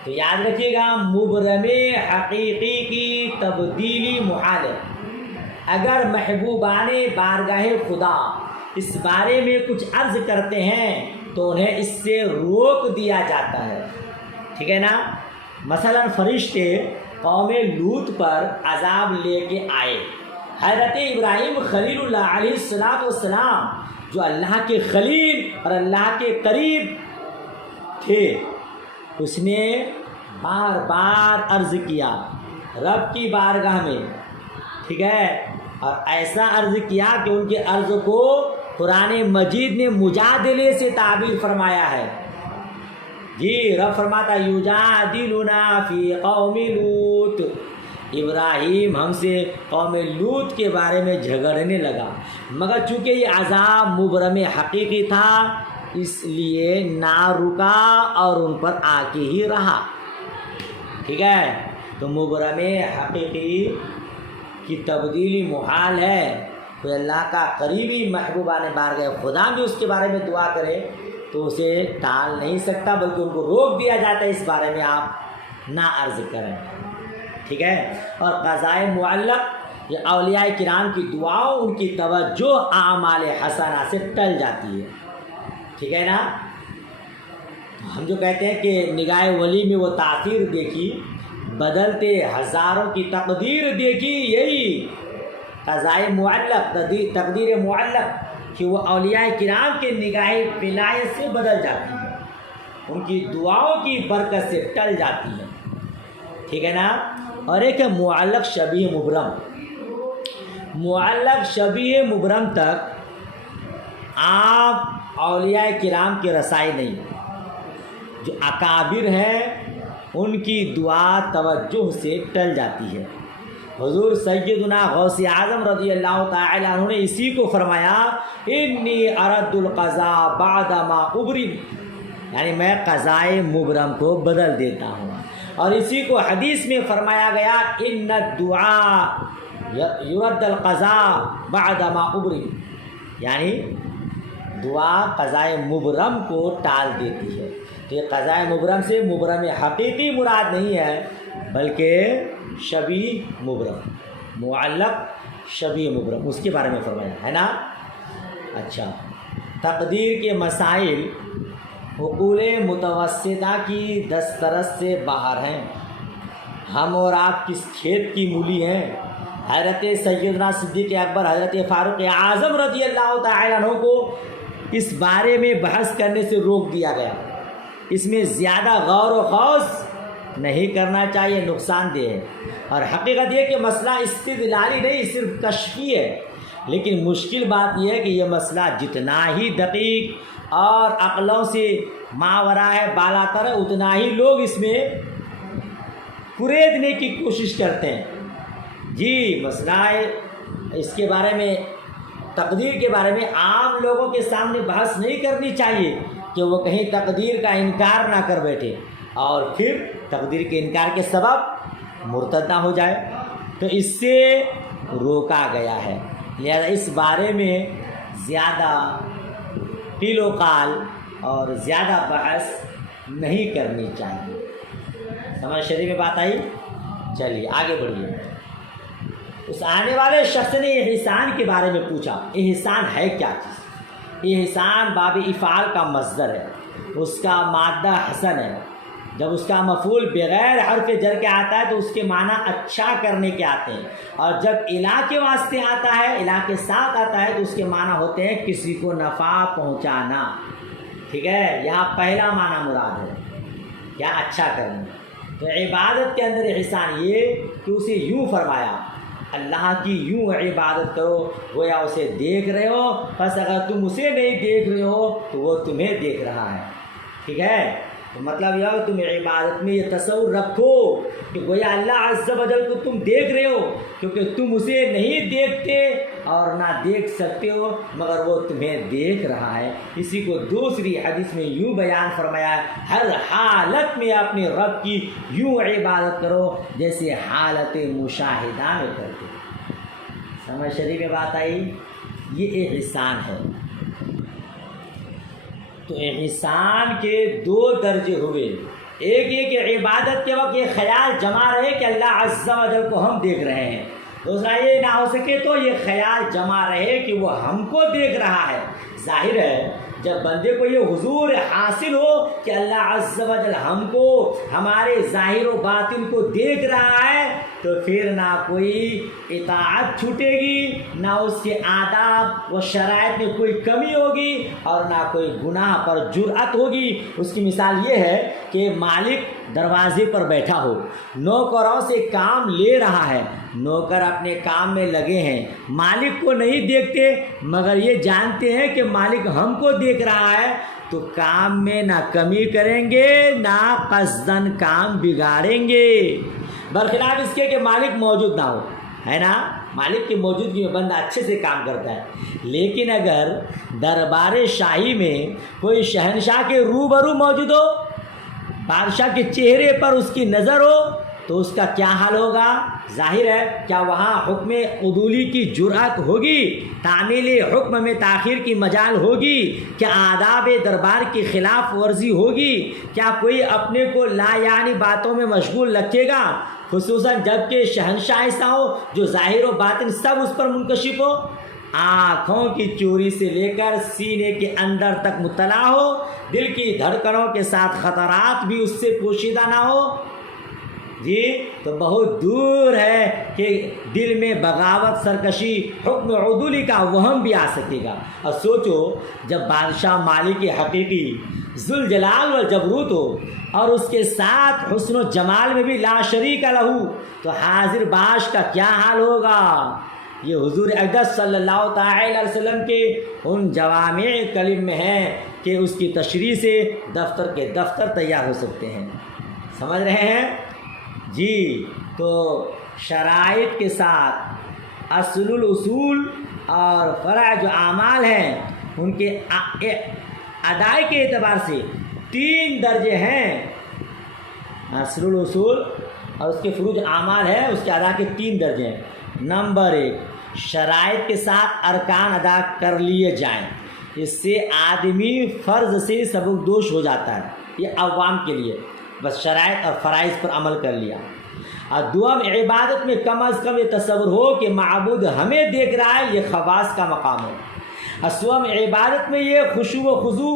تو یاد رکھیے گا، مبرم حقیقی کی تبدیلی محال ہے۔ اگر محبوبان بارگاہ خدا اس بارے میں کچھ عرض کرتے ہیں تو انہیں اس سے روک دیا جاتا ہے، ٹھیک ہے نا۔ مثلا فرشتے قوم لوط پر عذاب لے کے آئے، حضرت ابراہیم خلیل اللہ علیہ السلام جو اللہ کے خلیل اور اللہ کے قریب تھے، اس نے بار بار عرض کیا رب کی بارگاہ میں، ٹھیک ہے، اور ایسا عرض کیا کہ ان کے عرض کو قرآن مجید نے مجادلے سے تعبیر فرمایا ہے۔ جی رب فرماتا یجادلنا فی قوم لوط، ابراہیم ہم سے قوم لوط کے بارے میں جھگڑنے لگا، مگر چونکہ یہ عذاب مبرم حقیقی تھا اس لیے نہ رکا اور ان پر آ کے ہی رہا، ٹھیک ہے۔ تو مبرم حقیقی کی تبدیلی محال ہے، کوئی اللہ کا قریبی محبوبان بارگاہ خدا بھی اس کے بارے میں دعا کرے تو اسے ٹال نہیں سکتا، بلکہ ان کو روک دیا جاتا ہے اس بارے میں آپ نہ عرض کریں، ٹھیک ہے۔ اور قضائے معلق یہ اولیاء کرام کی دعاؤں ان کی توجہ اعمال حسنہ سے ٹل جاتی ہے، ٹھیک ہے نا۔ ہم جو کہتے ہیں کہ نگاہ ولی میں وہ تاثیر دیکھی، بدلتے ہزاروں کی تقدیر دیکھی، یہی قضائے معلق، تقدیر معلق کہ وہ اولیاء کرام کے نگاہ ولایت سے بدل جاتی ہے، ان کی دعاؤں کی برکت سے ٹل جاتی ہے، ٹھیک ہے نا۔ اور ایک ہے معلق شبیہ مبرم، معلق شبیہ مبرم تک آپ اولیاء کرام کی رسائی نہیں، جو اکابر ہیں ان کی دعا توجہ سے ٹل جاتی ہے۔ حضور سیدنا غوث اعظم رضی اللہ تعالی عنہ نے اسی کو فرمایا انی ارد القضاء بعد ما ابرم، یعنی میں قضائے مبرم کو بدل دیتا ہوں، اور اسی کو حدیث میں فرمایا گیا ان الدعاء یرد القضاء بعد ما ابرم، یعنی دعا قضائے مبرم کو ٹال دیتی ہے۔ تو یہ قضائے مبرم سے مبرم حقیقی مراد نہیں ہے بلکہ شبیہ مبرم، معلق شبیہ مبرم، اس کے بارے میں فرمایا ہے نا۔ اچھا، تقدیر کے مسائل عقول متوسطہ کی دسترس سے باہر ہیں، ہم اور آپ کس کھیت کی مولی ہیں۔ حضرت سیدنا صدیق اکبر، حضرت فاروق اعظم رضی اللہ تعالی عنہ کو اس بارے میں بحث کرنے سے روک دیا گیا، اس میں زیادہ غور و خوض نہیں کرنا چاہیے، نقصان دہ ہے۔ اور حقیقت یہ کہ مسئلہ استدلالی نہیں، صرف کشفی ہے، لیکن مشکل بات یہ ہے کہ یہ مسئلہ جتنا ہی دقیق اور عقلوں سے ماورا ہے، بالا تر ہے، اتنا ہی لوگ اس میں کریدنے کی کوشش کرتے ہیں۔ جی مسئلہ ہے، اس کے بارے میں، تقدیر کے بارے میں عام لوگوں کے سامنے بحث نہیں کرنی چاہیے کہ وہ کہیں تقدیر کا انکار نہ کر بیٹھے اور پھر تقدیر کے انکار کے سبب مرتد نہ ہو جائے، تو اس سے روکا گیا ہے۔ لہذا اس بارے میں زیادہ قیل و قال اور زیادہ بحث نہیں کرنی چاہیے۔ سمجھ شریف میں بات آئی؟ چلیے آگے بڑھیے۔ اس آنے والے شخص نے احسان کے بارے میں پوچھا، احسان ہے کیا چیز؟ احسان باب افعال کا مصدر ہے، اس کا مادہ حسن ہے۔ جب اس کا مفعول بغیر حرف جر کے آتا ہے تو اس کے معنی اچھا کرنے کے آتے ہیں، اور جب الہ کے واسطے آتا ہے، الہ کے ساتھ آتا ہے، تو اس کے معنی ہوتے ہیں کسی کو نفع پہنچانا، ٹھیک ہے۔ یہاں پہلا معنی مراد ہے کیا؟ اچھا کرنا۔ تو عبادت کے اندر احسان یہ کہ اسے یوں فرمایا، اللہ کی یوں عبادت کرو گویا اسے دیکھ رہے ہو، بس اگر تم اسے نہیں دیکھ رہے ہو تو وہ تمہیں دیکھ رہا ہے، ٹھیک ہے۔ تو مطلب یہ ہو تم عبادت میں یہ تصور رکھو کہ گویا اللہ عز و جل کو تم دیکھ رہے ہو، کیونکہ تم اسے نہیں دیکھتے اور نہ دیکھ سکتے ہو مگر وہ تمہیں دیکھ رہا ہے۔ اسی کو دوسری حدیث میں یوں بیان فرمایا ہے، ہر حالت میں اپنے رب کی یوں عبادت کرو جیسے حالت مشاہدہ میں کرتے۔ سمجھ شریف میں بات آئی؟ یہ احسان ہے۔ تو احسان کے دو درجے ہوئے، ایک یہ کہ عبادت کے وقت یہ خیال جمع رہے کہ اللہ عز و جل کو ہم دیکھ رہے ہیں، دوسرا یہ نہ ہو سکے تو یہ خیال جمع رہے کہ وہ ہم کو دیکھ رہا ہے۔ ظاہر ہے جب بندے کو یہ حضور حاصل ہو کہ اللہ عز و جل ہم کو ہمارے ظاہر و باطن کو دیکھ رہا ہے تو پھر نہ کوئی اطاعت چھوٹے گی، نہ اس کے آداب و شرائط میں کوئی کمی ہوگی اور نہ کوئی گناہ پر جرأت ہوگی۔ اس کی مثال یہ ہے کہ مالک دروازے پر بیٹھا ہو، نوکروں سے کام لے رہا ہے، نوکر اپنے کام میں لگے ہیں، مالک کو نہیں دیکھتے مگر یہ جانتے ہیں کہ مالک ہم کو دیکھ رہا ہے، تو کام میں نہ کمی کریں گے نہ قصدن کام بگاڑیں گے، برخلاف اس کے کہ مالک موجود نہ ہو، ہے نا؟ مالک کی موجودگی میں بندہ اچھے سے کام کرتا ہے۔ لیکن اگر دربار شاہی میں کوئی شہنشاہ کے روبرو موجود ہو، بادشاہ کے چہرے پر اس کی نظر ہو تو اس کا کیا حال ہوگا؟ ظاہر ہے کیا وہاں حکم عدولی کی جرأت ہوگی؟ تعمیل حکم میں تاخیر کی مجال ہوگی؟ کیا آداب دربار کی خلاف ورزی ہوگی؟ کیا کوئی اپنے کو لا یعنی باتوں میں مشغول رکھے گا؟ خصوصاً جب کہ شہنشاہ ایسا ہو جو ظاہر و باطن سب اس پر منکشف ہو، آنکھوں کی چوری سے لے کر سینے کے اندر تک مطلع ہو، دل کی دھڑکنوں کے ساتھ خطرات بھی اس سے پوشیدہ نہ ہو، جی تو بہت دور ہے کہ دل میں بغاوت، سرکشی، حکم عدولی کا وہم بھی آ سکے گا۔ اور سوچو جب بادشاہ مالک حقیقی ذوالجلال والجبروت ہو اور اس کے ساتھ حسن و جمال میں بھی لا شریک لہو، تو حاضر باش کا کیا حال ہوگا؟ یہ حضور اقدس صلی اللہ تعالی علیہ وسلم کے ان جوامع کلم میں ہے کہ اس کی تشریح سے دفتر کے دفتر تیار ہو سکتے ہیں۔ سمجھ رہے ہیں؟ جی تو شرائط کے ساتھ اصل الاصول اور فرع جو اعمال ہیں ان کے ادائی کے اعتبار سے 3 درجے ہیں۔ اصل الاصول اور اس کے فروع اعمال ہے، اس کے ادا کے 3 درجے ہیں۔ نمبر 1، شرائط کے ساتھ ارکان ادا کر لیے جائیں، اس سے آدمی فرض سے سبکدوش ہو جاتا ہے، یہ عوام کے لیے بس شرائط اور فرائض پر عمل کر لیا۔ اور دوم، عبادت میں کم از کم یہ تصور ہو کہ معبود ہمیں دیکھ رہا ہے، یہ خواص کا مقام ہو۔ اور سوم، عبادت میں یہ خشوع و خضوع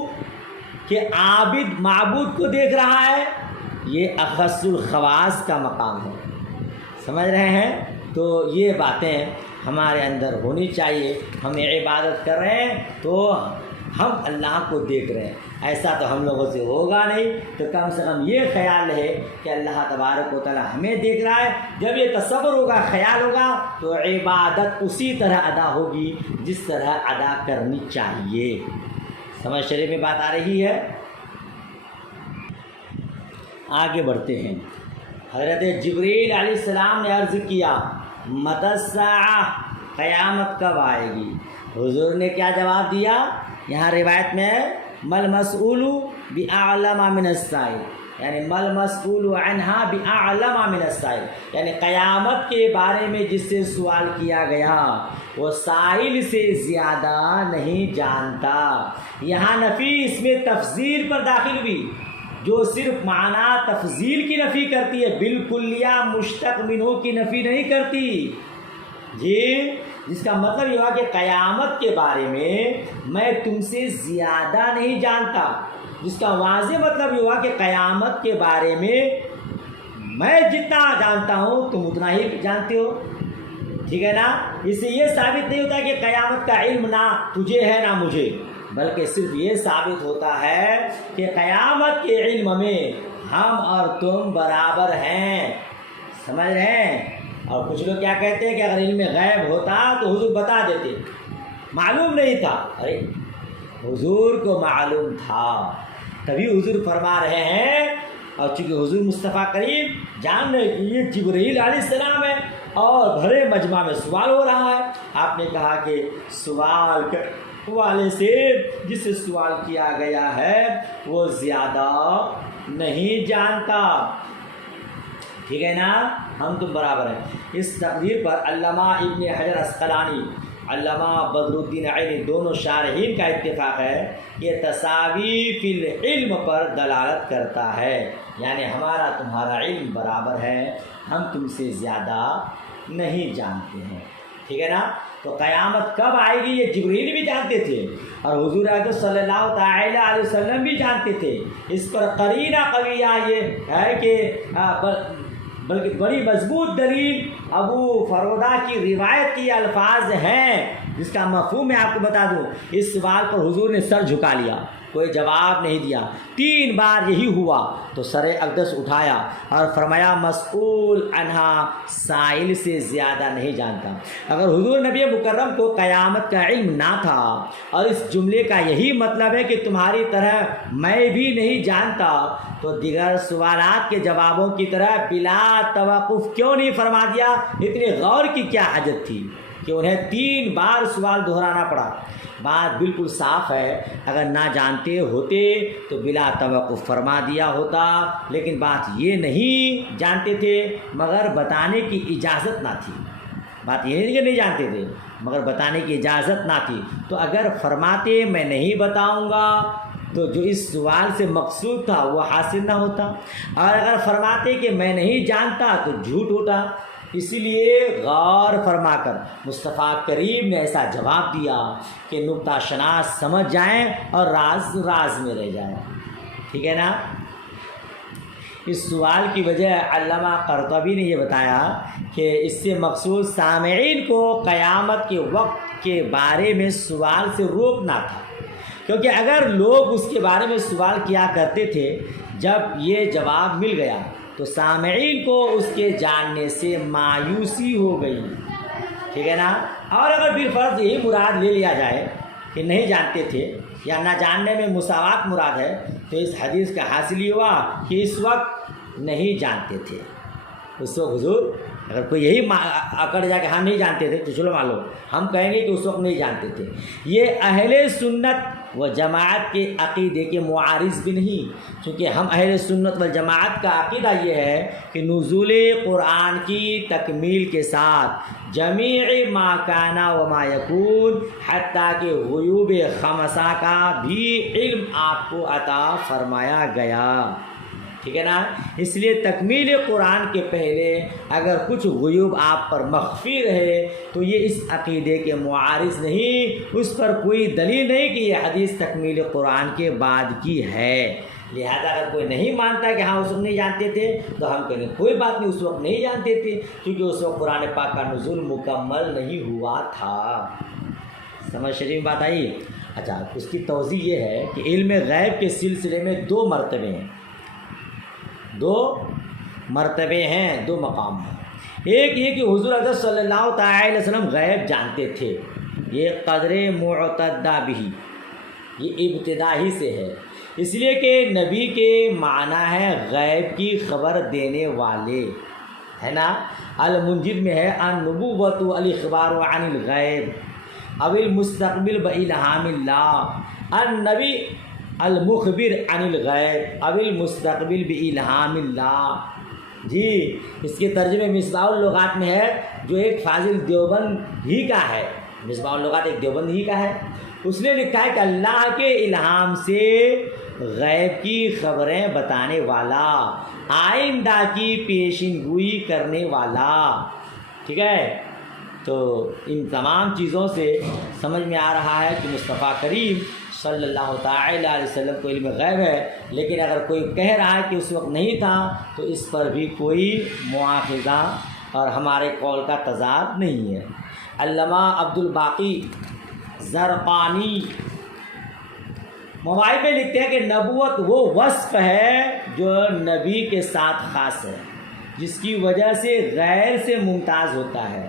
کہ عابد معبود کو دیکھ رہا ہے، یہ اخص الخواص کا مقام ہے۔ سمجھ رہے ہیں؟ تو یہ باتیں ہمارے اندر ہونی چاہیے۔ ہم عبادت کر رہے ہیں تو ہم اللہ کو دیکھ رہے ہیں، ایسا تو ہم لوگوں سے ہوگا نہیں، تو کم سے کم یہ خیال ہے کہ اللہ تبارک و تعالی ہمیں دیکھ رہا ہے۔ جب یہ تصور ہوگا، خیال ہوگا، تو عبادت اسی طرح ادا ہوگی جس طرح ادا کرنی چاہیے۔ سمجھ شریف میں بات آ رہی ہے؟ آگے بڑھتے ہیں۔ حضرت جبریل علیہ السلام نے عرض کیا، متی الساعہ، قیامت کب آئے گی؟ حضور نے کیا جواب دیا؟ یہاں روایت میں مل مسئول بأعلم من السائل، یعنی مل مسئول عنہا بأعلم من السائل، یعنی قیامت کے بارے میں جس سے سوال کیا گیا وہ سائل سے زیادہ نہیں جانتا۔ یہاں نفی اس میں تفضیل پر داخل ہوئی، جو صرف معنی تفضیل کی نفی کرتی ہے، بالکلیہ مشتق منہ کی نفی نہیں کرتی، جی جس کا مطلب یہ ہوا کہ قیامت کے بارے میں تم سے زیادہ نہیں جانتا، جس کا واضح مطلب یہ ہوا کہ قیامت کے بارے میں جتنا جانتا ہوں تم اتنا ہی جانتے ہو، ٹھیک ہے نا؟ اس سے یہ ثابت نہیں ہوتا کہ قیامت کا علم نہ تجھے ہے نہ مجھے، بلکہ صرف یہ ثابت ہوتا ہے کہ قیامت کے علم میں ہم اور تم برابر ہیں۔ سمجھ رہے ہیں؟ اور کچھ لوگ کیا کہتے ہیں کہ اگر علم غیب ہوتا تو حضور بتا دیتے، معلوم نہیں تھا۔ ارے حضور کو معلوم تھا، تبھی حضور فرما رہے ہیں، اور چونکہ حضور مصطفیٰ کریم جان رہے کہ یہ جبرائیل علیہ السلام ہے، اور بھرے مجمع میں سوال ہو رہا ہے. آپ نے کہا کہ سوال والے سے جس سے سوال کیا گیا ہے وہ زیادہ نہیں جانتا. ٹھیک ہے نا, ہم تم برابر ہیں. اس تقریر پر علامہ ابن حجر عسقلانی, علامہ بدر الدین عینی دونوں شارحین کا اتفاق ہے. یہ تساوی فی العلم پر دلالت کرتا ہے, یعنی ہمارا تمہارا علم برابر ہے, ہم تم سے زیادہ نہیں جانتے ہیں. ٹھیک ہے نا. تو قیامت کب آئے گی یہ جبریل بھی جانتے تھے اور حضور اکرم صلی اللہ تعالی علیہ وسلم بھی جانتے تھے. اس پر قرینہ قویہ یہ ہے کہ بلکہ بڑی مضبوط دلیل ابو فرودہ کی روایت کی الفاظ ہیں, جس کا مفہوم میں آپ کو بتا دوں. اس سوال پر حضور نے سر جھکا لیا, کوئی جواب نہیں دیا. 3 بار یہی ہوا تو سر اقدس اٹھایا اور فرمایا مسئول عنہا سائل سے زیادہ نہیں جانتا. اگر حضور نبی مکرم کو قیامت کا علم نہ تھا اور اس جملے کا یہی مطلب ہے کہ تمہاری طرح میں بھی نہیں جانتا, تو دیگر سوالات کے جوابوں کی طرح بلا توقف کیوں نہیں فرما دیا؟ اتنے غور کی کیا حاجت تھی کہ انہیں 3 بار سوال دہرانا پڑا؟ بات بالکل صاف ہے, اگر نہ جانتے ہوتے تو بلا توقف فرما دیا ہوتا, لیکن بات یہ نہیں جانتے تھے مگر بتانے کی اجازت نہ تھی. بات یہ نہیں کہ نہیں جانتے تھے مگر بتانے کی اجازت نہ تھی. تو اگر فرماتے میں نہیں بتاؤں گا تو جو اس سوال سے مقصود تھا وہ حاصل نہ ہوتا, اور اگر فرماتے کہ میں نہیں جانتا تو جھوٹ ہوتا. اسی لیے غور فرما کر مصطفیٰ کریم نے ایسا جواب دیا کہ نکتہ شناس سمجھ جائیں اور راز راز میں رہ جائیں. ٹھیک ہے نا. اس سوال کی وجہ علامہ قرطبی نے یہ بتایا کہ اس سے مقصود سامعین کو قیامت کے وقت کے بارے میں سوال سے روکنا تھا, کیونکہ اگر لوگ اس کے بارے میں سوال کیا کرتے تھے, جب یہ جواب مل گیا تو سامعین کو اس کے جاننے سے مایوسی ہو گئی. ٹھیک ہے نا. اور اگر بالفرض یہی مراد لے لیا جائے کہ نہیں جانتے تھے یا نہ جاننے میں مساوات مراد ہے, تو اس حدیث کا حاصل یہ ہوا کہ اس وقت نہیں جانتے تھے. اس وقت حضور اگر کوئی یہی اکڑ جا کے ہم نہیں جانتے تھے تو چلو مان لو ہم کہیں گے کہ اس وقت نہیں جانتے تھے. یہ اہل سنت و جماعت کے عقیدے کے معارض بھی نہیں, چونکہ ہم اہل سنت و جماعت کا عقیدہ یہ ہے کہ نزول قرآن کی تکمیل کے ساتھ جمیع ما کانا و ما یکون حتیٰ کہ غیوب خمسہ کا بھی علم آپ کو عطا فرمایا گیا. ٹھیک ہے نا. اس لیے تکمیل قرآن کے پہلے اگر کچھ غیوب آپ پر مخفی رہے تو یہ اس عقیدے کے معارض نہیں, اس پر کوئی دلیل نہیں کہ یہ حدیث تکمیل قرآن کے بعد کی ہے. لہذا اگر کوئی نہیں مانتا کہ ہاں اس وقت نہیں جانتے تھے تو ہم کہیں گے کوئی بات نہیں, اس وقت نہیں جانتے تھے کیونکہ اس وقت قرآن پاک کا نزول مکمل نہیں ہوا تھا. سمجھ شریف بات آئی. اچھا, اس کی توضیح یہ ہے کہ علم غیب کے سلسلے میں 2 مرتبے ہیں, 2 مرتبے ہیں, 2 مقام ہیں. ایک یہ کہ حضور اکرم صلی اللہ تعالی علیہ وسلم غیب جانتے تھے, یہ قدر معتدہ بھی, یہ ابتدا ہی سے ہے. اس لیے کہ نبی کے معنی ہے غیب کی خبر دینے والے, ہے نا. المنجد میں ہے النبوۃ الاخبار عن الغیب او المستقبل بالہام اللہ, النبی المخبر عن الغیب او المستقبل بالہام اللہ. جی, اس کے ترجمے مصباح اللغات میں ہے, جو ایک فاضل دیوبند ہی کا ہے. مصباح اللغات ایک دیوبند ہی کا ہے. اس نے لکھا ہے کہ اللہ کے الہام سے غیب کی خبریں بتانے والا, آئندہ کی پیشین گوئی کرنے والا. ٹھیک ہے. تو ان تمام چیزوں سے سمجھ میں آ رہا ہے کہ مصطفیٰ کریم صلی اللہ تعالی علیہ وسلم کو علم غیب ہے, لیکن اگر کوئی کہہ رہا ہے کہ اس وقت نہیں تھا تو اس پر بھی کوئی مواخذہ اور ہمارے قول کا تضاد نہیں ہے. علامہ عبدالباقی زرقانی مواہب میں لکھتے ہیں کہ نبوت وہ وصف ہے جو نبی کے ساتھ خاص ہے, جس کی وجہ سے غیر سے ممتاز ہوتا ہے.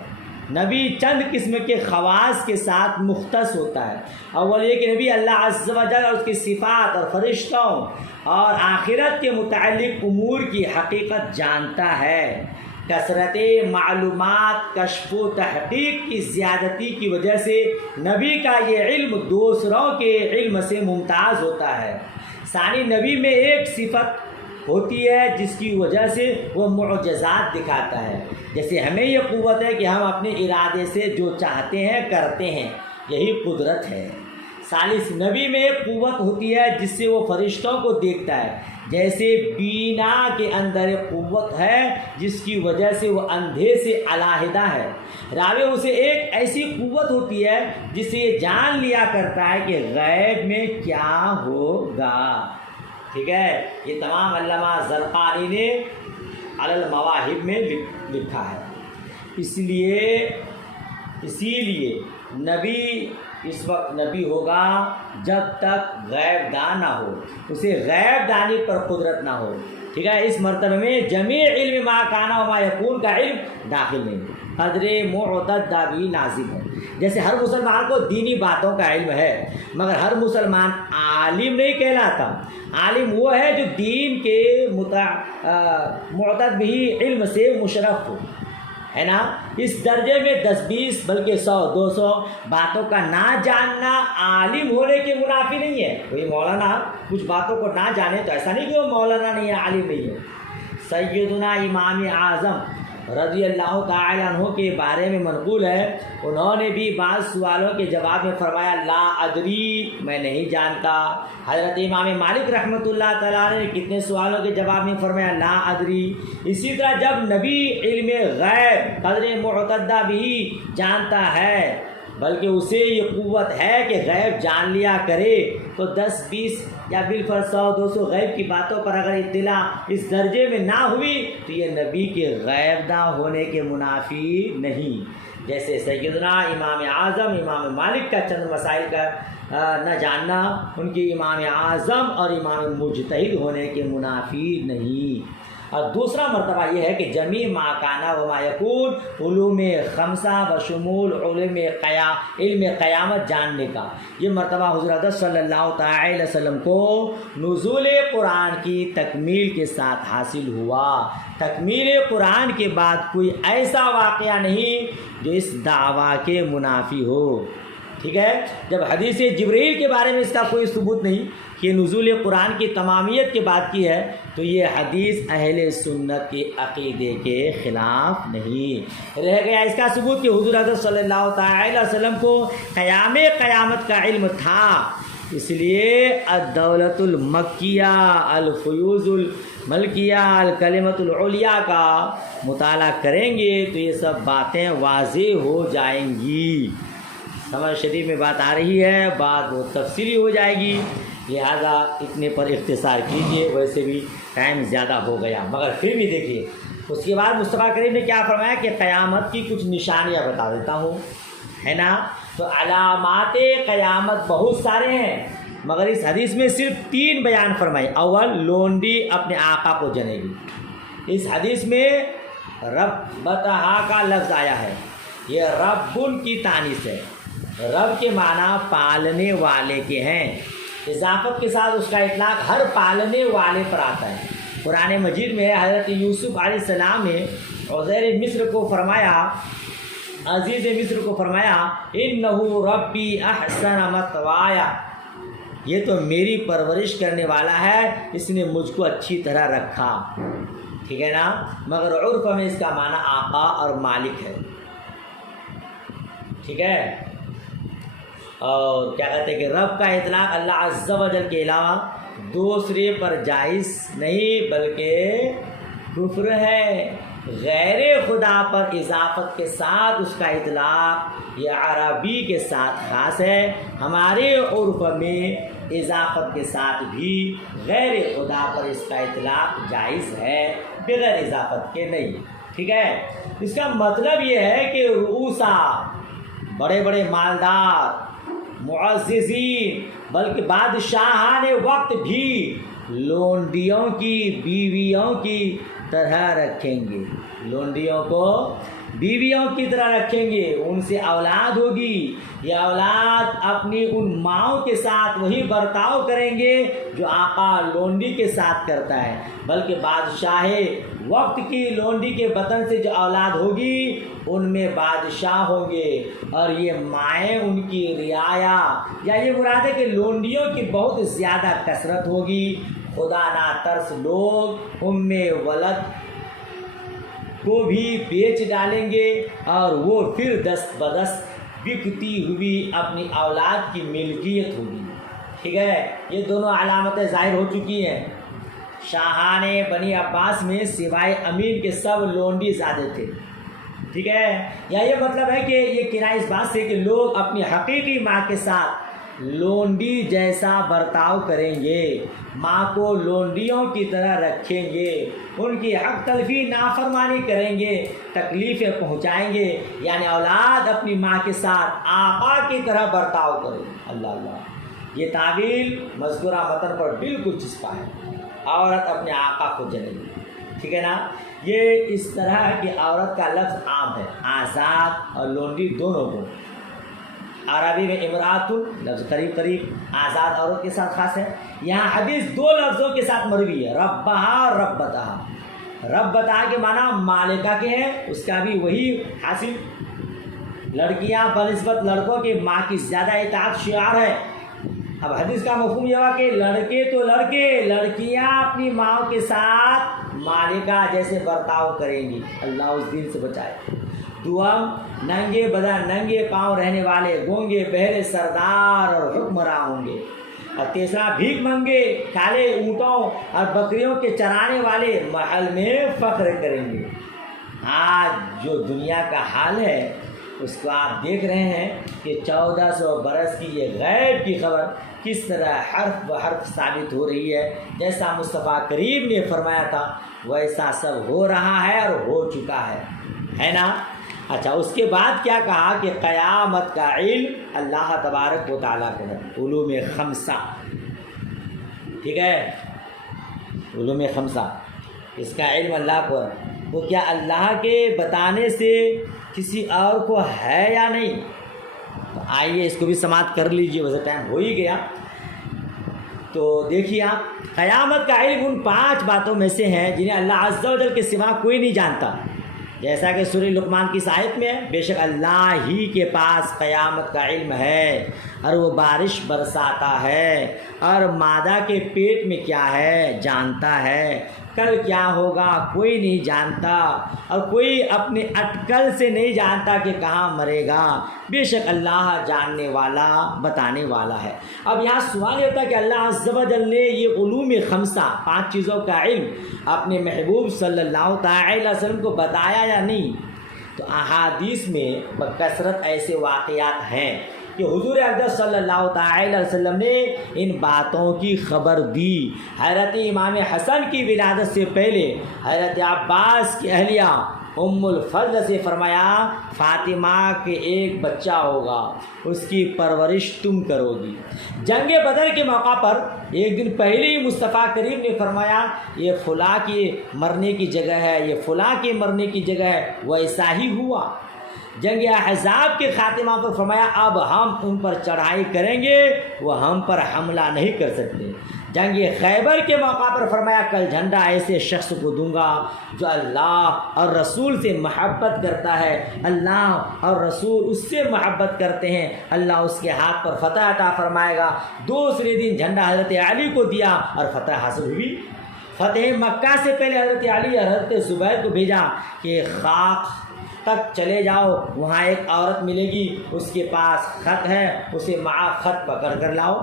نبی چند قسم کے خواص کے ساتھ مختص ہوتا ہے. اول یہ کہ نبی اللہ عز و جل اور اس کی صفات اور فرشتوں اور آخرت کے متعلق امور کی حقیقت جانتا ہے. کثرت معلومات، کشف و تحقیق کی زیادتی کی وجہ سے نبی کا یہ علم دوسروں کے علم سے ممتاز ہوتا ہے۔ ثانی، نبی میں ایک صفت ہوتی ہے جس کی وجہ سے وہ معجزات دکھاتا ہے، جیسے ہمیں یہ قوت ہے کہ ہم اپنے ارادے سے جو چاہتے ہیں کرتے ہیں، یہی قدرت ہے۔ ثالث، نبی میں ایک قوت ہوتی ہے جس سے وہ فرشتوں کو دیکھتا ہے، جیسے بینا کے اندر ایک قوت ہے جس کی وجہ سے وہ اندھے سے علیحدہ ہے۔ راوی اسے ایک ایسی قوت ہوتی ہے جس سے یہ جان لیا کرتا ہے کہ غیب میں کیا ہوگا۔ ٹھیک ہے، یہ تمام علامہ زرقانی نے علی المواہب میں لکھا ہے۔ اسی لیے نبی اس وقت نبی ہوگا جب تک غیب دان نہ ہو، اسے غیب دانی پر قدرت نہ ہو۔ ٹھیک ہے، اس مرتبہ میں جمیع علم ما کانا و ما یکون کا علم داخل نہیں، قدر معتدہ بھی لازم ہے۔ جیسے ہر مسلمان کو دینی باتوں کا علم ہے، مگر ہر مسلمان عالم نہیں کہلاتا۔ عالم وہ ہے جو دین کے معتد بھی علم سے مشرف ہو، ہے نا۔ اس درجے میں 10-20 بلکہ 100-200 باتوں کا نہ جاننا عالم ہونے کے منافی نہیں ہے۔ کوئی مولانا کچھ باتوں کو نہ جانے تو ایسا نہیں کہ وہ مولانا نہیں ہے، عالم نہیں ہے۔ سیدنا امام اعظم رضی اللہ تعالی عنہ کے بارے میں منقول ہے، انہوں نے بھی بعض سوالوں کے جواب میں فرمایا لا ادری، میں نہیں جانتا۔ حضرت امام مالک رحمۃ اللہ تعالیٰ نے کتنے سوالوں کے جواب میں فرمایا لا ادری۔ اسی طرح جب نبی علم غیب قدر معتدہ بھی جانتا ہے، بلکہ اسے یہ قوت ہے کہ غیب جان لیا کرے، تو 10-20 یا بالفرض 100-200 غیب کی باتوں پر اگر اطلاع اس درجے میں نہ ہوئی تو یہ نبی کے غیب نہ ہونے کے منافی نہیں۔ جیسے سیدنا امام اعظم امام مالک کا چند مسائل کا نہ جاننا ان کے امام اعظم اور امام مجتہد ہونے کے منافی نہیں۔ اور دوسرا مرتبہ یہ ہے کہ جمیع ما کانا و ما یکون علوم خمسہ بشمول علم قیامت جاننے کا، یہ مرتبہ حضرت صلی اللہ تعالی وسلم کو نزول قرآن کی تکمیل کے ساتھ حاصل ہوا۔ تکمیل قرآن کے بعد کوئی ایسا واقعہ نہیں جو اس دعویٰ کے منافی ہو۔ ٹھیک ہے، جب حدیث جبرائیل کے بارے میں اس کا کوئی ثبوت نہیں کہ نزول قرآن کی تمامیت کے بعد کی ہے، تو یہ حدیث اہل سنت کے عقیدے کے خلاف نہیں رہ گیا۔ اس کا ثبوت کہ حضور حضرت صلی اللہ تعالی وسلم کو قیامت کا علم تھا، اس لیے الدولت المکیہ، الفیوز الملکیہ، الکلمۃ العلیٰ کا مطالعہ کریں گے تو یہ سب باتیں واضح ہو جائیں گی۔ سمجھ شریف میں بات آ رہی ہے، بات وہ تفصیلی ہو جائے گی، لہذا اتنے پر اختصار کیجئے، ویسے بھی ٹائم زیادہ ہو گیا، مگر پھر بھی دیکھیے اس کے بعد مصطفیٰ کریم نے کیا فرمایا کہ قیامت کی کچھ نشانیاں بتا دیتا ہوں، ہے نا۔ تو علامات قیامت بہت سارے ہیں، مگر اس حدیث میں صرف 3 بیان فرمائے۔ اول، لونڈی اپنے آقا کو جنے گی۔ اس حدیث میں ربتہا کا لفظ آیا ہے، یہ ربن کی تانیث ہے، رب کے معنی پالنے والے کے ہیں، اضافت کے ساتھ اس کا اطلاق ہر پالنے والے پر آتا ہے۔ قرآن مجید میں حضرت یوسف علیہ السلام نے عزیر مصر کو فرمایا، عزیز مصر کو فرمایا انہو ربی احسن مثوایا، یہ تو میری پرورش کرنے والا ہے، اس نے مجھ کو اچھی طرح رکھا۔ ٹھیک ہے نا، مگر عرف میں اس کا معنی آقا اور مالک ہے۔ ٹھیک ہے، اور کیا کہتے ہیں کہ رب کا اطلاق اللہ عز و جل کے علاوہ دوسرے پر جائز نہیں بلکہ کفر ہے۔ غیر خدا پر اضافت کے ساتھ اس کا اطلاق یہ عربی کے ساتھ خاص ہے، ہمارے عرف میں اضافت کے ساتھ بھی غیر خدا پر اس کا اطلاق جائز ہے، بغیر اضافت کے نہیں۔ ٹھیک ہے، اس کا مطلب یہ ہے کہ رؤوسا، بڑے بڑے مالدار، معززین، بلکہ بادشاہان وقت بھی لونڈیوں کی بیویوں کی طرح رکھیں گے، لونڈیوں کو بیویوں کی طرح رکھیں گے، ان سے اولاد ہوگی، یہ اولاد اپنی ان ماؤں کے ساتھ وہی برتاؤ کریں گے جو آقا لونڈی کے ساتھ کرتا ہے، بلکہ بادشاہ وقت کی لونڈی کے بطن سے جو اولاد ہوگی ان میں بادشاہ ہوں گے، اور یہ مائیں ان کی رعایا، یا یہ مراد ہے کہ لونڈیوں کی بہت زیادہ کثرت ہوگی، خدا نہ ترس لوگ ام ولد کو بھی بیچ ڈالیں گے اور وہ پھر دست بدست بکتی ہوئی اپنی اولاد کی ملکیت ہوگی۔ ٹھیک ہے، یہ دونوں علامتیں ظاہر ہو چکی ہیں۔ شاہان بنی عباس میں سوائے امین کے سب لونڈی زادے تھے۔ ٹھیک ہے، یا یہ مطلب ہے کہ یہ کنایہ اس بات سے کہ لوگ اپنی حقیقی ماں کے ساتھ لونڈی جیسا برتاؤ کریں گے، ماں کو لونڈیوں کی طرح رکھیں گے، ان کی حق تلفی نافرمانی کریں گے، تکلیفیں پہنچائیں گے، یعنی اولاد اپنی ماں کے ساتھ آقا کی طرح برتاؤ کرے۔ اللہ اللہ، یہ تعبیر مذکورہ متن پر بالکل چسپا ہے، عورت اپنے آقا کو جلے گی۔ ٹھیک ہے نا، یہ اس طرح کی عورت کا لفظ عام ہے، آزاد اور لونڈی دونوں کو۔ عربی میں امرات لفظ قریب آزاد عورت کے ساتھ خاص ہے۔ یہاں حدیث دو لفظوں کے ساتھ مروی ہے، ربہا ربتہا۔ ربتہا کے معنی مالکہ کے ہیں، اس کا بھی وہی حاصل، لڑکیاں بنسبت لڑکوں کے ماں کی زیادہ اطاعت شعار ہے۔ اب حدیث کا مفہوم یہ ہوا کہ لڑکے تو لڑکے، لڑکیاں اپنی ماں کے ساتھ مالکہ جیسے برتاؤ کریں گی، اللہ اس دن سے بچائے۔ دوم، ننگے بدن ننگے پاؤں رہنے والے گونگے بہرے سردار اور حکمراں ہوں گے۔ اور تیسرا، بھیک منگے کالے اونٹوں اور بکریوں کے چرانے والے محل میں فخر کریں گے۔ آج جو دنیا کا حال ہے اس کو آپ دیکھ رہے ہیں کہ 1400 برس کی یہ غیب کی خبر کس طرح حرف بحرف ثابت ہو رہی ہے۔ جیسا مصطفیٰ کریم نے فرمایا تھا ویسا سب ہو رہا ہے اور ہو چکا ہے نا۔ اچھا، اس کے بعد کیا کہا کہ قیامت کا علم اللہ تبارک و تعالیٰ کو ہے، علوم خمسہ۔ ٹھیک ہے، علوم خمسہ، اس کا علم اللہ کو ہے۔ وہ کیا اللہ کے بتانے سے کسی اور کو ہے یا نہیں؟ تو آئیے اس کو بھی سماعت کر لیجئے، ویسے ٹائم ہو ہی گیا۔ تو دیکھیے آپ، قیامت کا علم ان 5 باتوں میں سے ہیں جنہیں اللہ عز و جل کے سوا کوئی نہیں جانتا، جیسا کہ سورہ لقمان کی آیت میں ہے، بے شک اللہ ہی کے پاس قیامت کا علم ہے اور وہ بارش برساتا ہے، اور مادہ کے پیٹ میں کیا ہے جانتا ہے، کل کیا ہوگا کوئی نہیں جانتا، اور کوئی اپنے اٹکل سے نہیں جانتا کہ کہاں مرے گا، بے شک اللہ جاننے والا بتانے والا ہے۔ اب یہاں سوال یہ ہوتا ہے کہ اللہ عز و جل نے یہ علوم خمسہ 5 چیزوں کا علم اپنے محبوب صلی اللہ تعالی علیہ وسلم کو بتایا یا نہیں؟ تو احادیث میں بکثرت ایسے واقعات ہیں کہ حضور اقدس صلی اللہ تعالی علیہ وسلم نے ان باتوں کی خبر دی۔ حضرت امام حسن کی ولادت سے پہلے حضرت عباس کی اہلیہ ام الفضل سے فرمایا فاطمہ کے ایک بچہ ہوگا، اس کی پرورش تم کرو گی۔ جنگ بدر کے موقع پر ایک دن پہلے ہی مصطفیٰ کریم نے فرمایا یہ فلاں کی مرنے کی جگہ ہے، یہ فلاں کے مرنے کی جگہ ہے، ویسا ہی ہوا۔ جنگ احزاب کے خاتمہ پر فرمایا اب ہم ان پر چڑھائی کریں گے، وہ ہم پر حملہ نہیں کر سکتے۔ جنگ خیبر کے موقع پر فرمایا کل جھنڈا ایسے شخص کو دوں گا جو اللہ اور رسول سے محبت کرتا ہے، اللہ اور رسول اس سے محبت کرتے ہیں، اللہ اس کے ہاتھ پر فتح عطا فرمائے گا۔ دوسرے دن جھنڈا حضرت علی کو دیا اور فتح حاصل ہوئی۔ فتح مکہ سے پہلے حضرت علی اور حضرت زبیر کو بھیجا کہ خاک تک چلے جاؤ، وہاں ایک عورت ملے گی، اس کے پاس خط ہے، اسے معاف خط پکڑ کر لاؤ۔